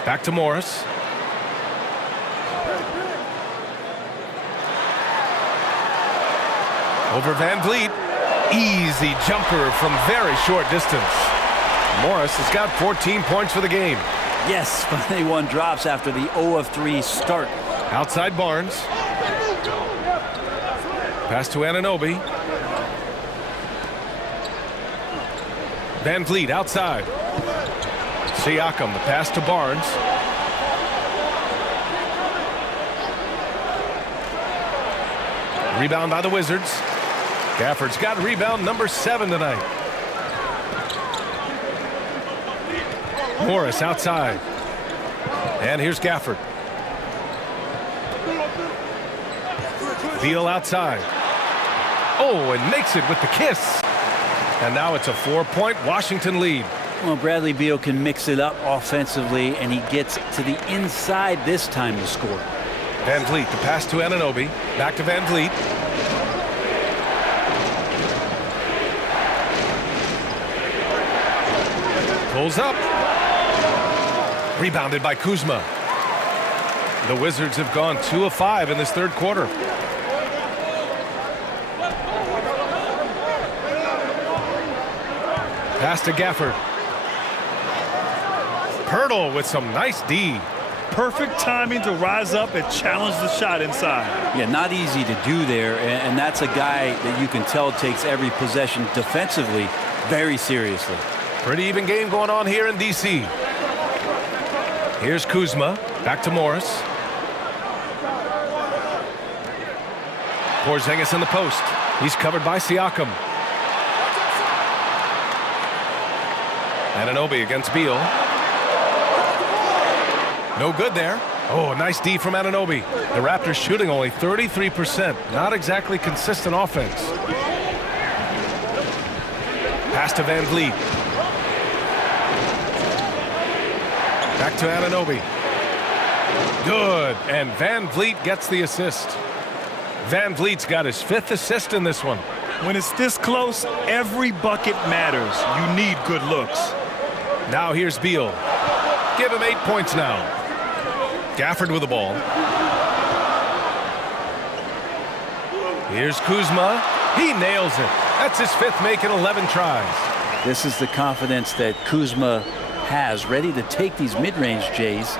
Back to Morris. Over Van Vliet. Easy jumper from very short distance. Morris has got 14 points for the game. Yes, but one drops after the 0 of 3 start. Outside Barnes. Pass to Anunoby. Van Vliet outside. Siakam, the pass to Barnes. Rebound by the Wizards. Gafford's got rebound number 7 tonight. Morris outside. And here's Gafford. Beal outside. Oh, and makes it with the kiss. And now it's a 4-point Washington lead. Well, Bradley Beal can mix it up offensively, and he gets to the inside this time to score. Van Vliet, the pass to Anunoby. Back to Van Vliet. Pulls up. Rebounded by Kuzma. The Wizards have gone 2 of 5 in this third quarter. Pass to Gafford. Pirtle with some nice D. Perfect timing to rise up and challenge the shot inside. Yeah, not easy to do there, and that's a guy that you can tell takes every possession defensively very seriously. Pretty even game going on here in D.C. Here's Kuzma. Back to Morris. Porzingis in the post. He's covered by Siakam. Anunoby against Beal. No good there. Oh, nice D from Anunoby. The Raptors shooting only 33%. Not exactly consistent offense. Pass to Van Vliet. Back to Anunoby. Good. And Van Vliet gets the assist. Van Vliet's got his 5th assist in this one. When it's this close, every bucket matters. You need good looks. Now here's Beal. Give him 8 points now. Gafford with the ball. Here's Kuzma. He nails it. That's his 5th make in 11 tries. This is the confidence that Kuzma has, ready to take these mid-range Jays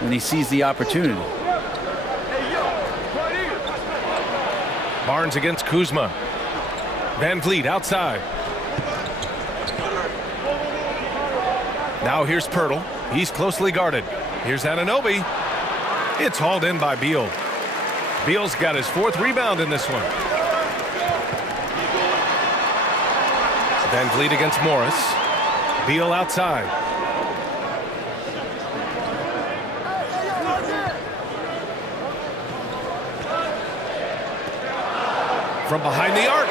when he sees the opportunity. Barnes against Kuzma. Van Vliet outside. Now here's Pirtle. He's closely guarded. Here's Anunoby. It's hauled in by Beal. Beal's got his 4th rebound in this one. Van Vliet against Morris. Beal outside. From behind the arc.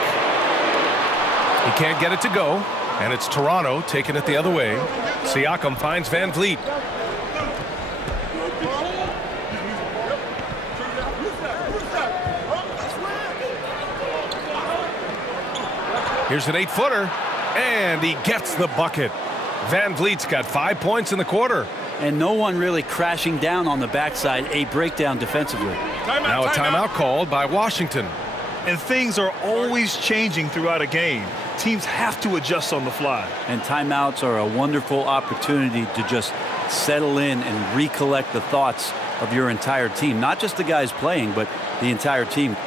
He can't get it to go, and it's Toronto taking it the other way. Siakam finds Van Vliet. Here's an 8-footer, and he gets the bucket. Van Vliet's got 5 points in the quarter. And no one really crashing down on the backside, a breakdown defensively. Now a timeout called by Washington. And things are always changing throughout a game. Teams have to adjust on the fly. And timeouts are a wonderful opportunity to just settle in and recollect the thoughts of your entire team. Not just the guys playing, but the entire team.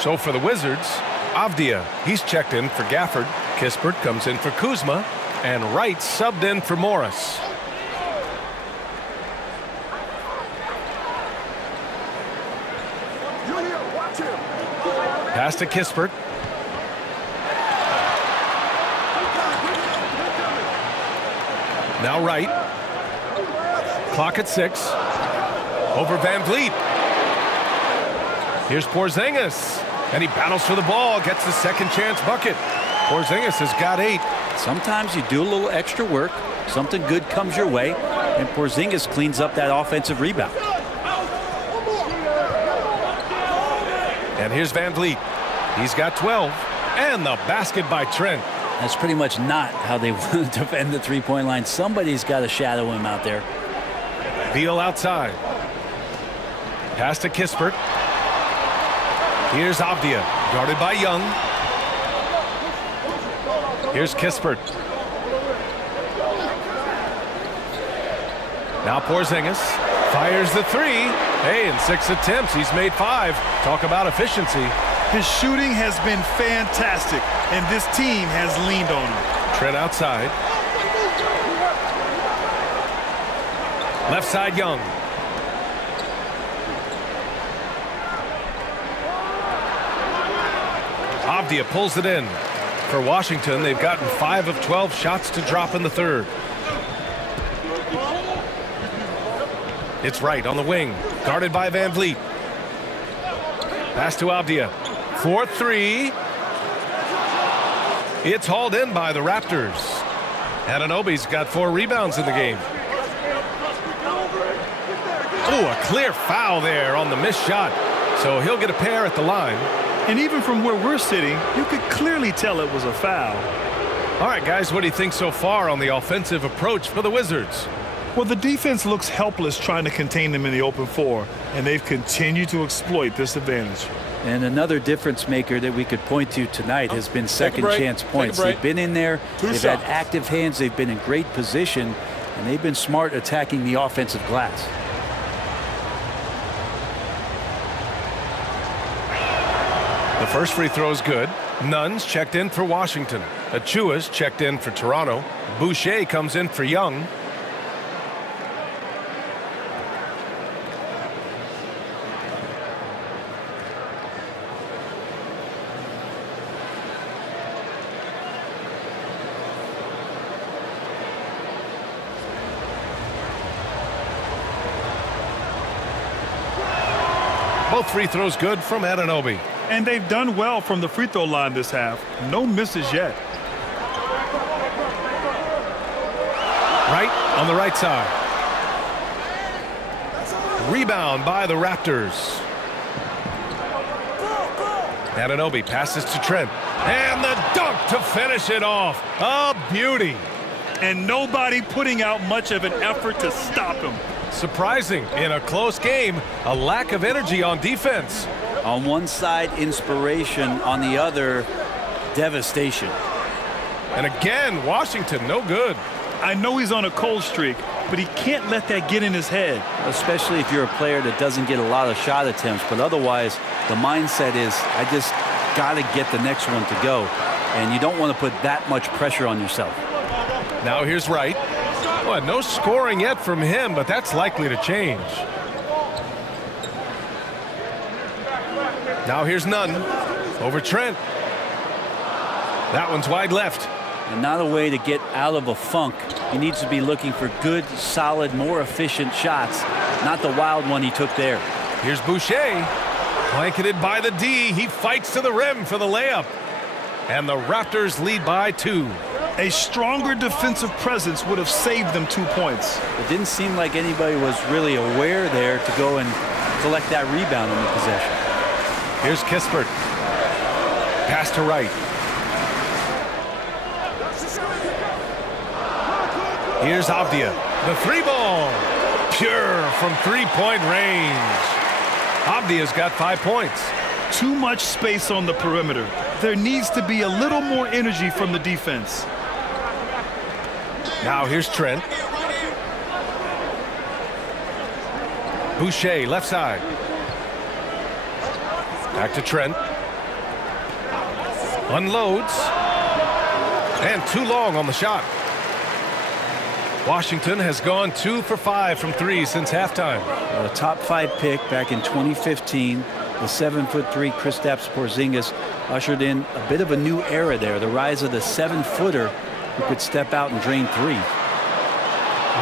So for the Wizards, Avdia, he's checked in for Gafford. Kispert comes in for Kuzma, and Wright subbed in for Morris. Pass to Kispert. Now Wright. Clock at 6. Over Van Vliet. Here's Porzingis, and he battles for the ball, gets the second chance bucket. Porzingis has got 8. Sometimes you do a little extra work, something good comes your way, and Porzingis cleans up that offensive rebound. And here's Van Vliet. He's got 12, and the basket by Trent. That's pretty much not how they want to defend the three-point line. Somebody's got to shadow him out there. Beal outside. Pass to Kispert. Here's Avdia, guarded by Young. Here's Kispert. Now Porzingis fires the 3. Hey, in 6 attempts, he's made 5. Talk about efficiency. His shooting has been fantastic, and this team has leaned on him. Trent outside. Left side, Young. Avdia pulls it in. For Washington, they've gotten 5 of 12 shots to drop in the third. It's Wright on the wing, guarded by Van Vliet. Pass to Avdia. 4-3. It's hauled in by the Raptors. Anunoby's got 4 rebounds in the game. Oh, a clear foul there on the missed shot. So he'll get a pair at the line. And even from where we're sitting, you could clearly tell it was a foul. All right, guys, what do you think so far on the offensive approach for the Wizards? Well, the defense looks helpless trying to contain them in the open floor, and they've continued to exploit this advantage. And another difference maker that we could point to tonight has been second chance points. They've been in there, they've had active hands, they've been in great position, And they've been smart attacking the offensive glass. The first free throw is good. Nunn's checked in for Washington. Achua's checked in for Toronto. Boucher comes in for Young. Both free throws good from Anunoby. And they've done well from the free throw line this half. No misses yet. Right on the right side. Rebound by the Raptors. Anunoby passes to Trent. And the dunk to finish it off. A beauty. And nobody putting out much of an effort to stop him. Surprising in a close game, a lack of energy on defense. On one side, inspiration. On the other, devastation. And again, Washington, no good. I know he's on a cold streak, but he can't let that get in his head. Especially if you're a player that doesn't get a lot of shot attempts. But otherwise, the mindset is, I just got to get the next one to go. And you don't want to put that much pressure on yourself. Now here's Wright. Well, no scoring yet from him, but that's likely to change. Now here's Nunn over Trent. That one's wide left. And not a way to get out of a funk. He needs to be looking for good, solid, more efficient shots, not the wild one he took there. Here's Boucher. Blanketed by the D. He fights to the rim for the layup. And the Raptors lead by 2. A stronger defensive presence would have saved them 2 points. It didn't seem like anybody was really aware there to go and collect that rebound on the possession. Here's Kispert. Pass to Wright. Here's Avdia. The 3-ball. Pure from 3-point range. Avdia's got 5 points. Too much space on the perimeter. There needs to be a little more energy from the defense. Now here's Trent. Boucher, left side. Back to Trent. Unloads. And too long on the shot. Washington has gone 2 for 5 from 3 since halftime. A top 5 pick back in 2015. The 7'3" Kristaps Porzingis ushered in a bit of a new era there. The rise of the 7-footer who could step out and drain 3.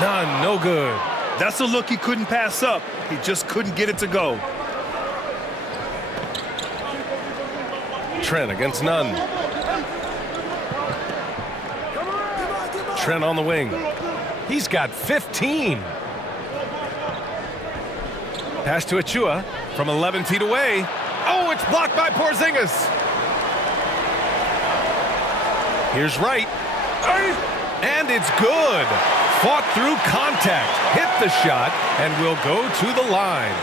None, no good. That's a look he couldn't pass up. He just couldn't get it to go. Trent against Nunn. Trent on the wing. He's got 15. Pass to Achua from 11 feet away. Oh, it's blocked by Porzingis. Here's Wright. And it's good. Fought through contact, hit the shot, and will go to the line.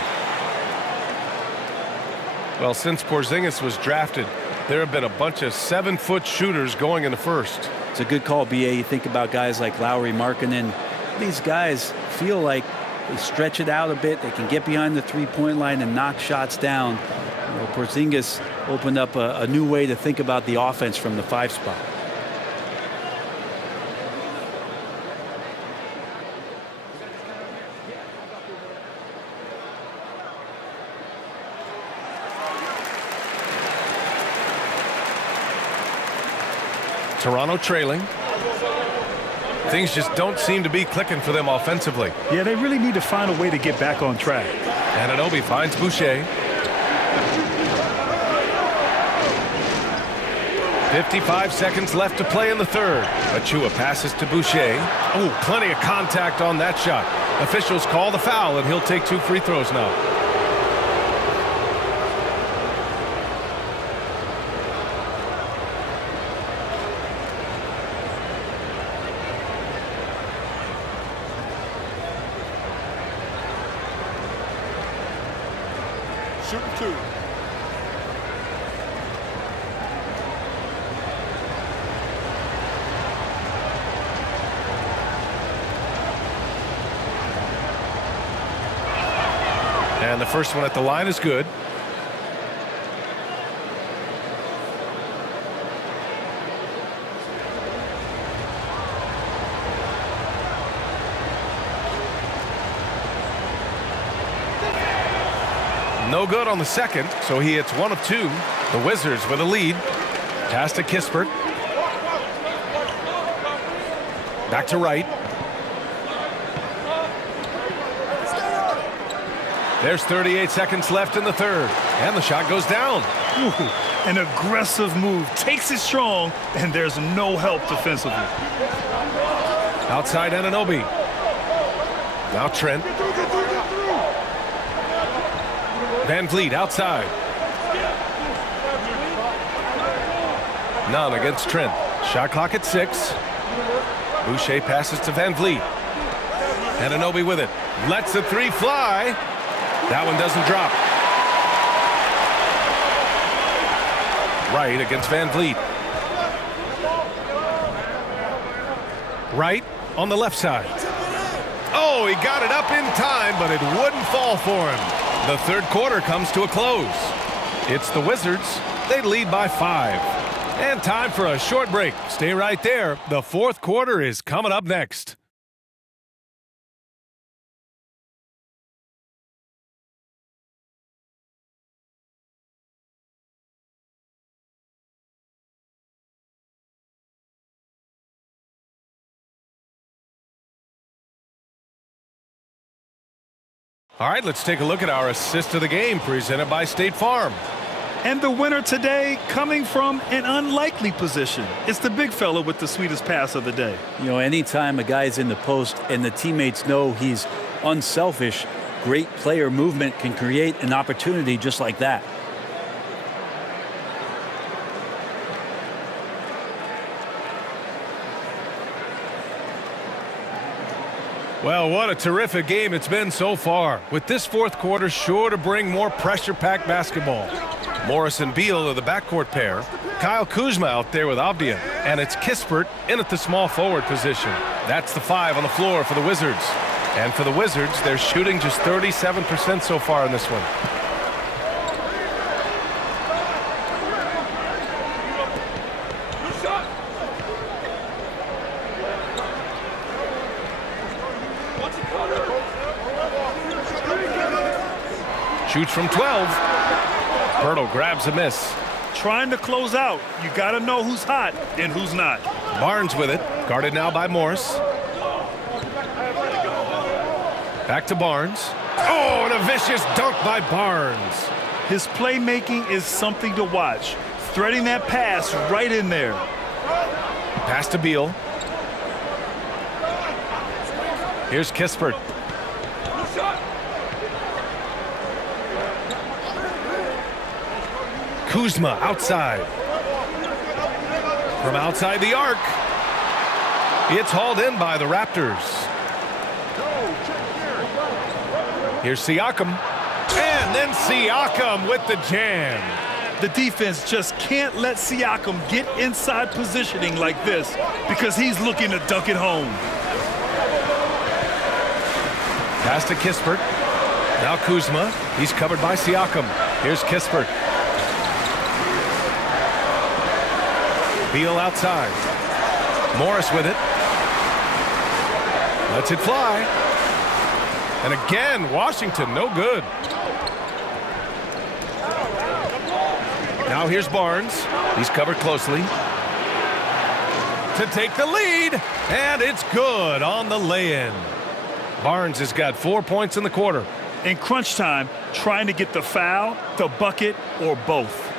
Well, since Porzingis was drafted, there have been a bunch of 7-foot shooters going in the first. It's a good call, BA. You think about guys like Lowry, Markkanen. These guys feel like they stretch it out a bit. They can get behind the 3-point line and knock shots down. You know, Porzingis opened up a new way to think about the offense from the 5 spot. Toronto trailing. Things just don't seem to be clicking for them offensively. Yeah, they really need to find a way to get back on track. Anunoby finds Boucher. 55 seconds left to play in the third. Achua passes to Boucher. Oh, plenty of contact on that shot. Officials call the foul, and he'll take 2 free throws now. Shooting 2. And the first one at the line is good. No good on the second, so he hits 1 of 2. The Wizards with a lead. Pass to Kispert. Back to Wright. There's 38 seconds left in the third, and the shot goes down. Ooh, an aggressive move, takes it strong, and there's no help defensively. Outside Anunoby. Now Trent. Van Vliet outside. None against Trent. Shot clock at 6. Boucher passes to Van Vliet. Anunoby with it. Lets the 3 fly. That one doesn't drop. Wright against Van Vliet. Wright on the left side. Oh, he got it up in time, but it wouldn't fall for him. The third quarter comes to a close. It's the Wizards. They lead by 5. And time for a short break. Stay right there. The fourth quarter is coming up next. All right, let's take a look at our assist of the game presented by State Farm. And the winner today coming from an unlikely position. It's the big fella with the sweetest pass of the day. You know, anytime a guy's in the post and the teammates know he's unselfish, great player movement can create an opportunity just like that. Well, what a terrific game it's been so far. With this fourth quarter sure to bring more pressure-packed basketball. Morris and Beal are the backcourt pair. Kyle Kuzma out there with Avdia. And it's Kispert in at the small forward position. That's the 5 on the floor for the Wizards. And for the Wizards, they're shooting just 37% so far in this one. Shoots from 12. Pirtle grabs a miss. Trying to close out. You got to know who's hot and who's not. Barnes with it. Guarded now by Morris. Back to Barnes. Oh, and a vicious dunk by Barnes. His playmaking is something to watch. Threading that pass right in there. Pass to Beal. Here's Kispert. Kuzma outside. From outside the arc. It's hauled in by the Raptors. Here's Siakam. And then Siakam with the jam. The defense just can't let Siakam get inside positioning like this because he's looking to dunk it home. Pass to Kispert. Now Kuzma. He's covered by Siakam. Here's Kispert. Beal outside. Morris with it. Lets it fly. And again, Washington, no good. Now here's Barnes. He's covered closely. To take the lead. And it's good on the lay-in. Barnes has got 4 points in the quarter. In crunch time, trying to get the foul, the bucket, or both.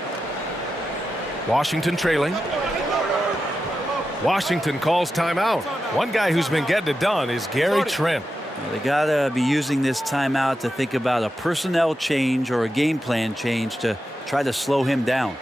Washington trailing. Washington calls timeout. One guy who's been getting it done is Gary Trent. Well, they got to be using this timeout to think about a personnel change or a game plan change to try to slow him down.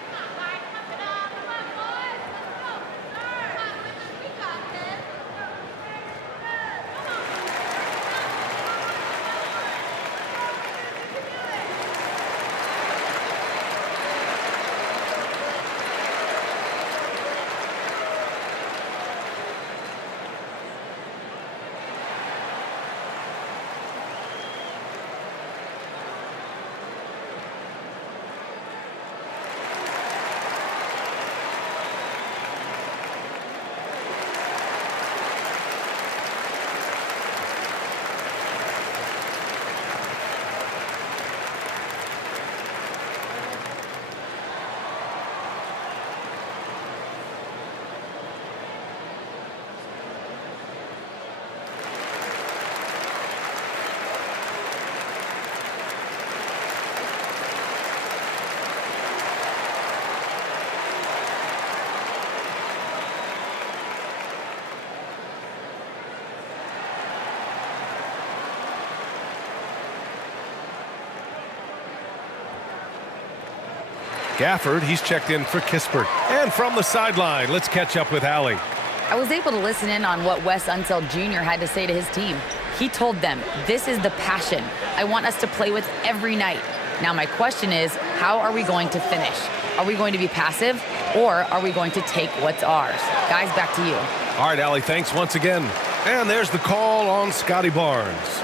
Gafford, he's checked in for Kispert. And from the sideline, let's catch up with Allie. I was able to listen in on what Wes Unseld Jr. had to say to his team. He told them, "This is the passion I want us to play with every night." Now my question is, how are we going to finish? Are we going to be passive, or are we going to take what's ours? Guys, back to you. All right, Allie, thanks once again. And there's the call on Scotty Barnes.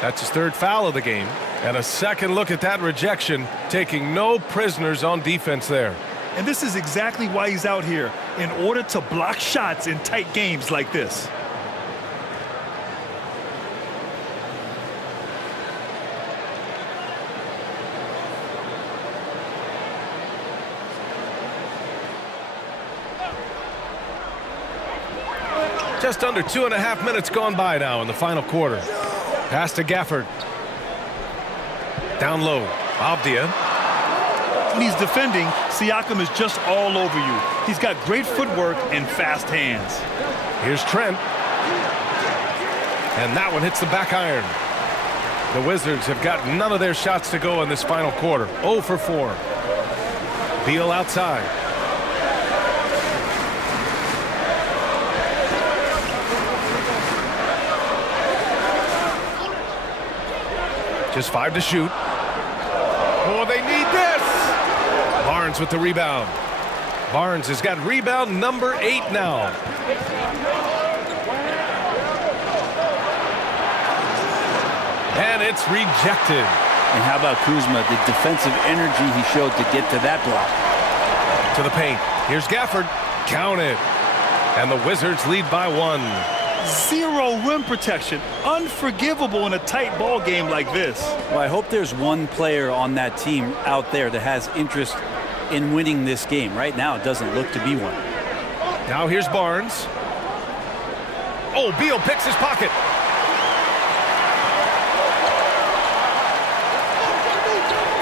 That's his third foul of the game. And a second look at that rejection, taking no prisoners on defense there. And this is exactly why he's out here, in order to block shots in tight games like this. Just under 2.5 minutes gone by now in the final quarter. Pass to Gafford. Down low, Avdia. When he's defending, Siakam is just all over you. He's got great footwork and fast hands. Here's Trent. And that one hits the back iron. The Wizards have got none of their shots to go in this final quarter. 0 for 4. Beal outside. Just 5 to shoot. Oh, they need this. Barnes with the rebound. Barnes has got rebound number 8 now. And it's rejected. And how about Kuzma, the defensive energy he showed to get to that block. To the paint. Here's Gafford. Count it. And the Wizards lead by 1. Zero rim protection. Unforgivable in a tight ball game like this. Well, I hope there's one player on that team out there that has interest in winning this game. Right now, it doesn't look to be one. Now here's Barnes. Oh, Beal picks his pocket.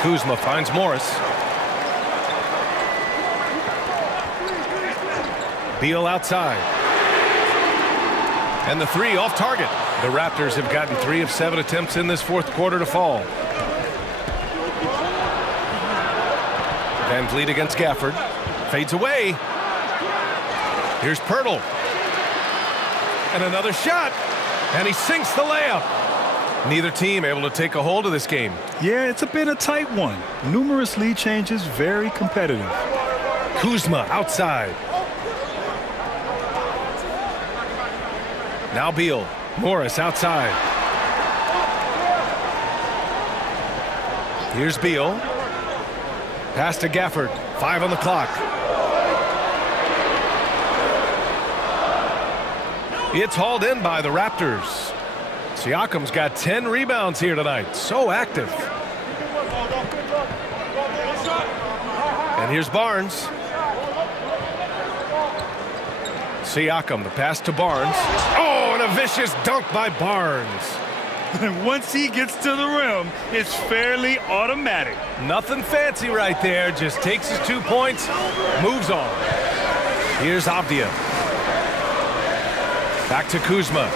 Kuzma finds Morris. Beal outside. And the 3 off target. The Raptors have gotten 3 of 7 attempts in this fourth quarter to fall. Van Vliet against Gafford. Fades away. Here's Pirtle. And another shot. And he sinks the layup. Neither team able to take a hold of this game. Yeah, it's been a tight one. Numerous lead changes, very competitive. Kuzma outside. Now Beal. Morris outside. Here's Beal. Pass to Gafford. 5 on the clock. It's hauled in by the Raptors. Siakam's got 10 rebounds here tonight. So active. And here's Barnes. Siakam, the pass to Barnes. Oh, and a vicious dunk by Barnes. And once he gets to the rim, it's fairly automatic. Nothing fancy right there. Just takes his 2 points, moves on. Here's Avdia. Back to Kuzma.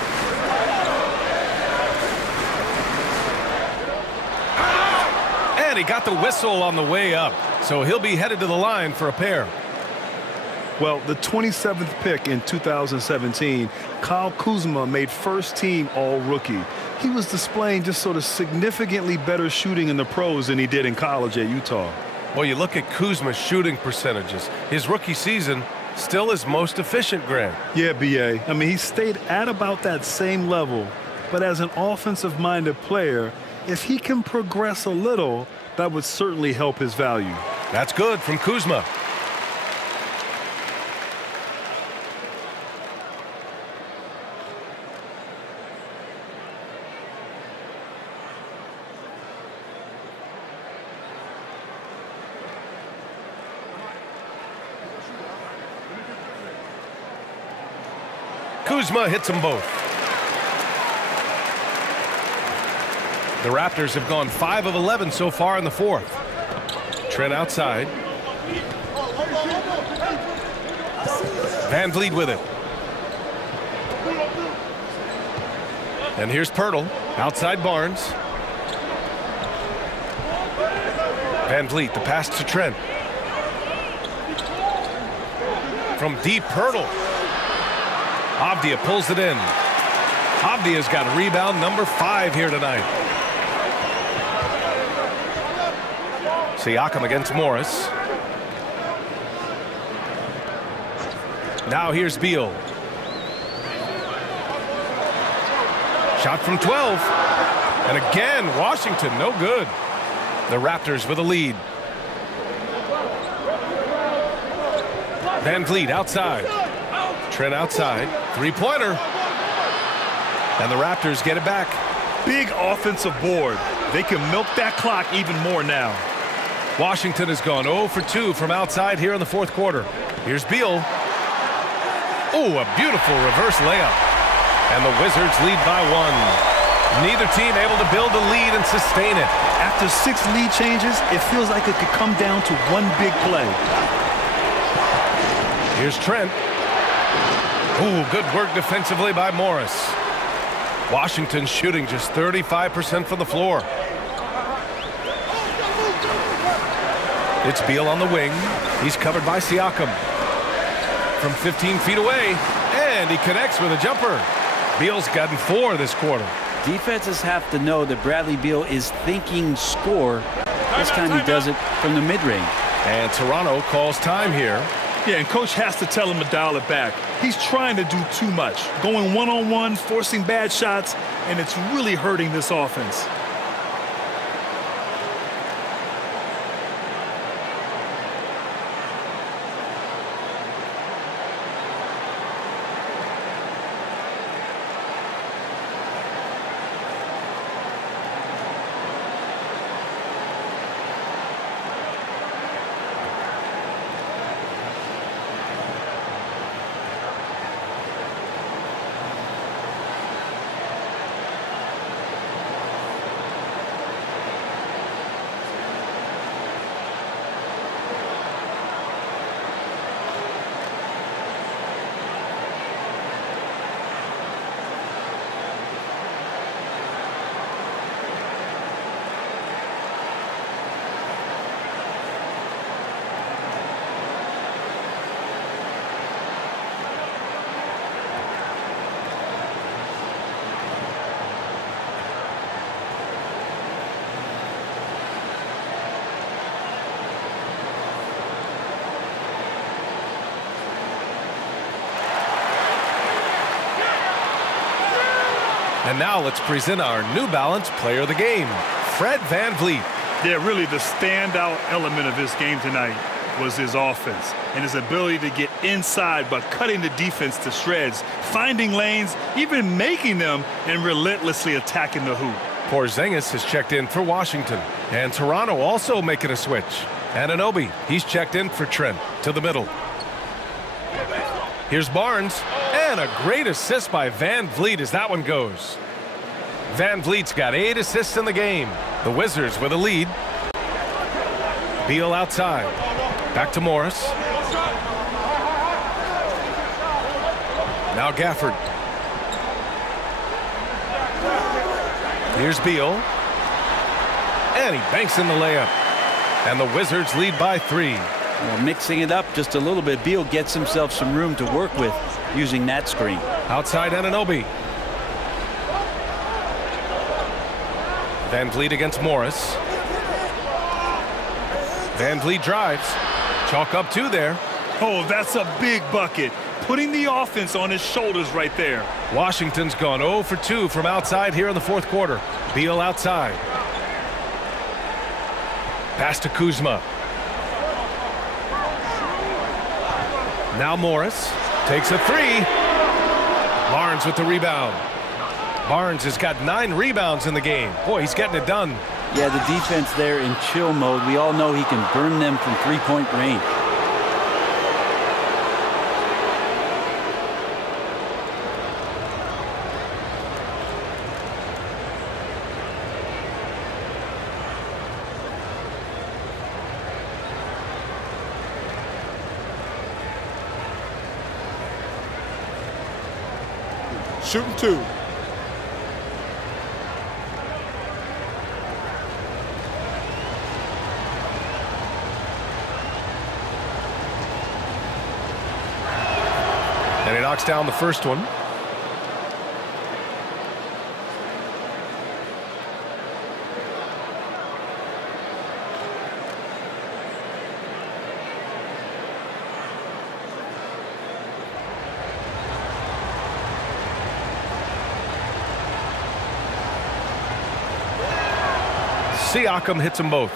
And he got the whistle on the way up. So he'll be headed to the line for a pair. Well, the 27th pick in 2017, Kyle Kuzma made first team all-rookie. He was displaying just sort of significantly better shooting in the pros than he did in college at Utah. Well, you look at Kuzma's shooting percentages. His rookie season, still his most efficient, Grant. Yeah, B.A. I mean, he stayed at about that same level. But as an offensive-minded player, if he can progress a little, that would certainly help his value. That's good from Kuzma. Kuzma hits them both. The Raptors have gone 5 of 11 so far in the fourth. Trent outside. Van Vliet with it. And here's Pirtle. Outside Barnes. Van Vliet, the pass to Trent. from deep hurdle. Avdia pulls it in. Avdia's got rebound number 5 here tonight. Siakam against Morris. Now here's Beal. Shot from 12. And again, Washington, no good. The Raptors with a lead. Van Vliet outside. Trent outside. Three-pointer. And the Raptors get it back. Big offensive board. They can milk that clock even more now. Washington has gone 0 for 2 from outside here in the fourth quarter. Here's Beal. Oh, a beautiful reverse layup. And the Wizards lead by 1. Neither team able to build a lead and sustain it. After 6 lead changes, it feels like it could come down to one big play. Here's Trent. Ooh, good work defensively by Morris. Washington shooting just 35% from the floor. It's Beal on the wing. He's covered by Siakam. From 15 feet away, and he connects with a jumper. Beal's gotten 4 this quarter. Defenses have to know that Bradley Beal is thinking score. This time he does it from the mid-range. And Toronto calls time here. Yeah, and coach has to tell him to dial it back. He's trying to do too much, going one-on-one, forcing bad shots, and it's really hurting this offense. And now let's present our New Balance player of the game, Fred VanVleet. Yeah, really the standout element of his game tonight was his offense and his ability to get inside by cutting the defense to shreds, finding lanes, even making them, and relentlessly attacking the hoop. Porzingis has checked in for Washington. And Toronto also making a switch. Anunoby, he's checked in for Trent to the middle. Here's Barnes. And a great assist by VanVleet as that one goes. VanVleet's got 8 assists in the game. The Wizards with a lead. Beal outside. Back to Morris. Now Gafford. Here's Beal. And he banks in the layup. And the Wizards lead by 3. Well, mixing it up just a little bit, Beal gets himself some room to work with using that screen. Outside Anunoby. VanVleet against Morris. VanVleet drives. Chalk up 2 there. Oh, that's a big bucket. Putting the offense on his shoulders right there. Washington's gone 0 for 2 from outside here in the fourth quarter. Beal outside. Pass to Kuzma. Now Morris takes a 3. Barnes with the rebound. Barnes has got 9 rebounds in the game. Boy, he's getting it done. Yeah, the defense there in chill mode. We all know he can burn them from three-point range. Shooting 2. And he knocks down the first one. Siakam hits them both.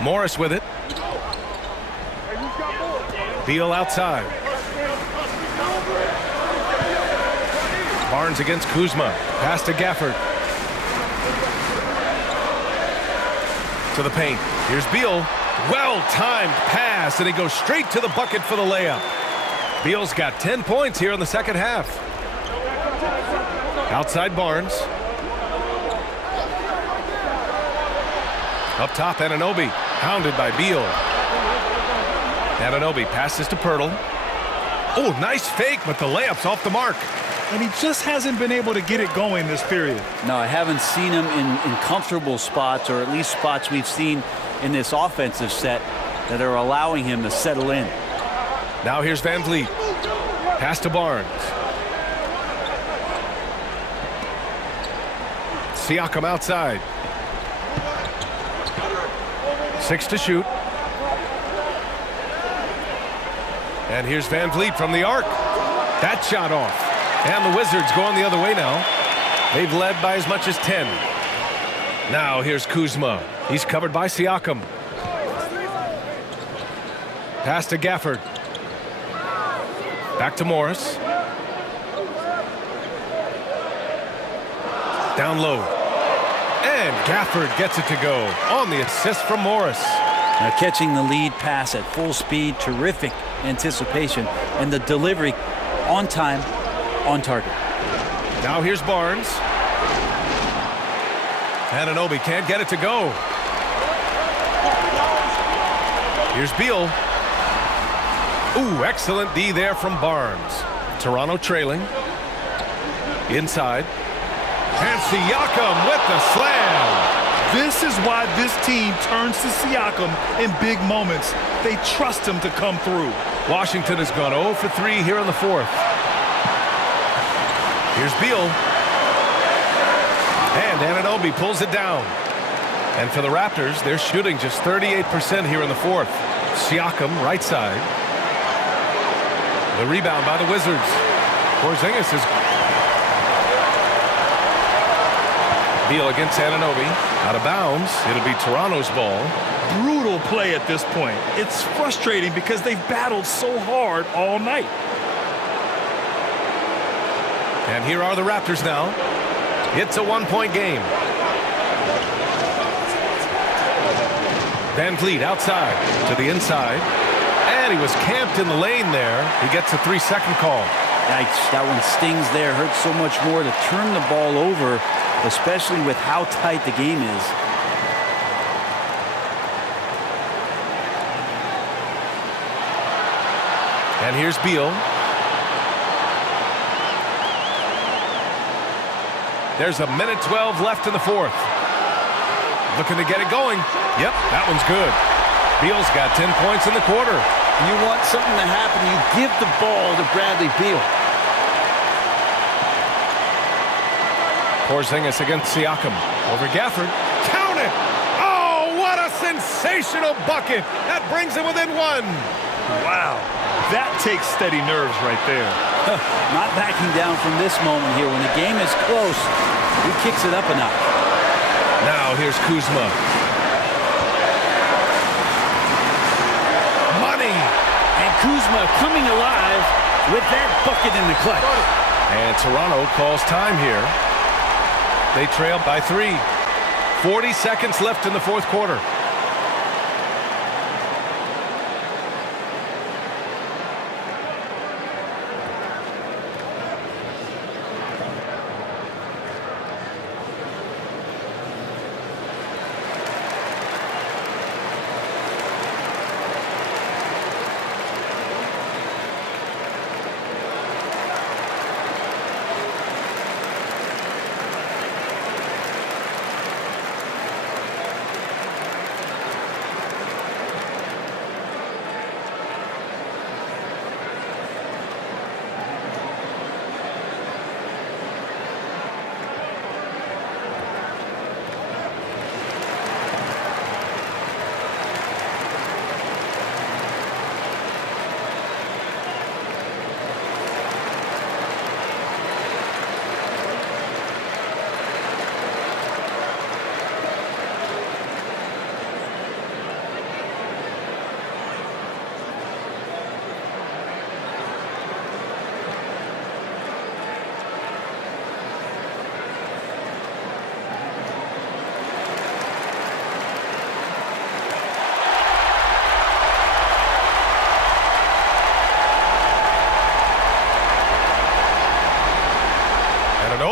Morris with it. Beal outside. Barnes against Kuzma. Pass to Gafford. To the paint. Here's Beal. Well-timed pass, and he goes straight to the bucket for the layup. Beal's got 10 points here in the second half. Outside Barnes. Up top, Anunoby. Pounded by Beal. Anunoby passes to Pirtle. Oh, nice fake, but the layup's off the mark. And he just hasn't been able to get it going this period. No, I haven't seen him in comfortable spots, or at least spots we've seen in this offensive set that are allowing him to settle in. Now here's Van Vliet. Pass to Barnes. Siakam outside. 6 to shoot. And here's Van Vliet from the arc. That shot off. And the Wizards going the other way now. They've led by as much as 10. Now here's Kuzma. He's covered by Siakam. Pass to Gafford. Back to Morris. Down low. And Gafford gets it to go on the assist from Morris. Now catching the lead pass at full speed, terrific anticipation, and the delivery on time, on target. Now here's Barnes. Anunoby can't get it to go. Here's Beal. Ooh, excellent D there from Barnes. Toronto trailing. Inside. And Siakam with the slam. This is why this team turns to Siakam in big moments. They trust him to come through. Washington has gone 0 for 3 here in the fourth. Here's Beal. And Anunoby pulls it down. And for the Raptors, they're shooting just 38% here in the fourth. Siakam, right side. The rebound by the Wizards. Porzingis is... Beal against Anunoby. Out of bounds. It'll be Toronto's ball. Brutal play at this point. It's frustrating because they've battled so hard all night. And here are the Raptors now. It's a one-point game. Van Vliet outside to the inside. And he was camped in the lane there. He gets a 3-second call. Yikes, that one stings there. Hurts so much more to turn the ball over, especially with how tight the game is. And here's Beal. There's a minute 12 left in the fourth. Looking to get it going. Yep, that one's good. Beal's got 10 points in the quarter. You want something to happen, you give the ball to Bradley Beal. Porzingis against Siakam. Over Gafford. Count it! Oh, what a sensational bucket! That brings him within one. Wow, that takes steady nerves right there. Not backing down from this moment here. When the game is close, he kicks it up a notch. Now here's Kuzma. Money! And Kuzma coming alive with that bucket in the clutch. And Toronto calls time here. They trail by 3. 40 seconds left in the fourth quarter.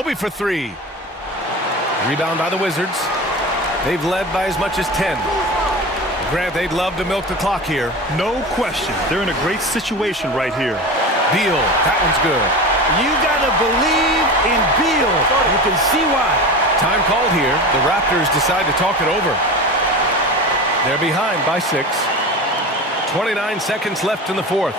Kobe for three. Rebound by the Wizards. They've led by as much as 10. Grant, they'd love to milk the clock here. No question. They're in a great situation right here. Beal, that one's good. You got to believe in Beal. You can see why. Time called here. The Raptors decide to talk it over. They're behind by 6. 29 seconds left in the fourth.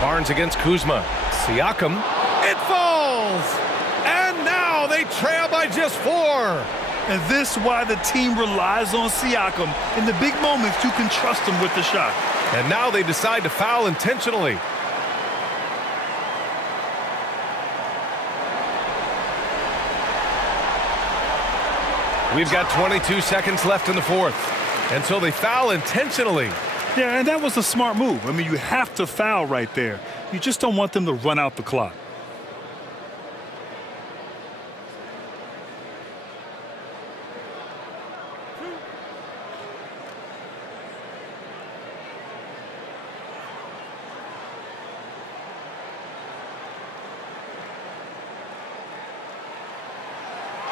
Barnes against Kuzma. Siakam. It falls! And now they trail by just 4. And this is why the team relies on Siakam in the big moments. You can trust him with the shot. And now they decide to foul intentionally. We've got 22 seconds left in the fourth. And so they foul intentionally. Yeah, and that was a smart move. I mean, you have to foul right there. You just don't want them to run out the clock.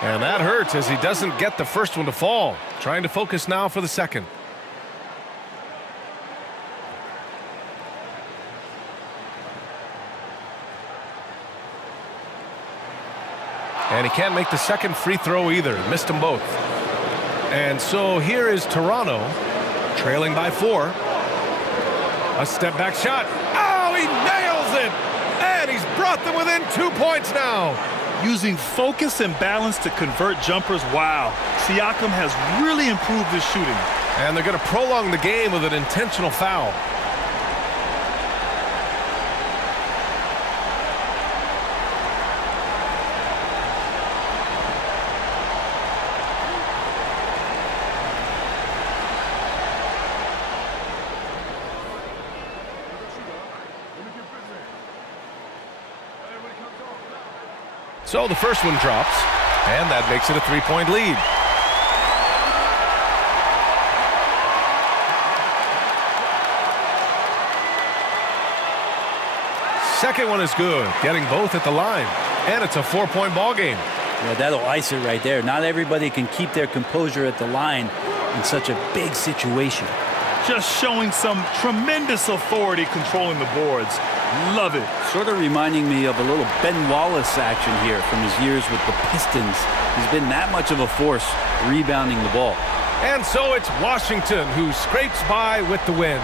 And that hurts as he doesn't get the first one to fall. Trying to focus now for the second. And he can't make the second free throw either. Missed them both. And so here is Toronto, trailing by 4. A step back shot. Oh, he nails it! And he's brought them within 2 points now. Using focus and balance to convert jumpers, wow. Siakam has really improved his shooting. And they're going to prolong the game with an intentional foul. So the first one drops, and that makes it a 3-point lead. Second one is good, getting both at the line, and it's a 4-point ball game. Yeah, that'll ice it right there. Not everybody can keep their composure at the line in such a big situation. Just showing some tremendous authority controlling the boards. Love it. Sort of reminding me of a little Ben Wallace action here from his years with the Pistons. He's been that much of a force rebounding the ball. And so it's Washington who scrapes by with the win.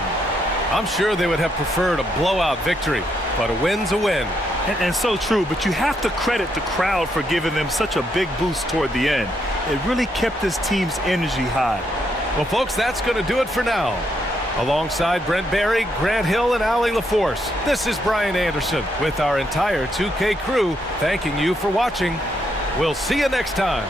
I'm sure they would have preferred a blowout victory, but a win's a win. And so true, but you have to credit the crowd for giving them such a big boost toward the end. It really kept this team's energy high. Well, folks, that's going to do it for now. Alongside Brent Barry, Grant Hill, and Allie LaForce, this is Brian Anderson with our entire 2K crew thanking you for watching. We'll see you next time.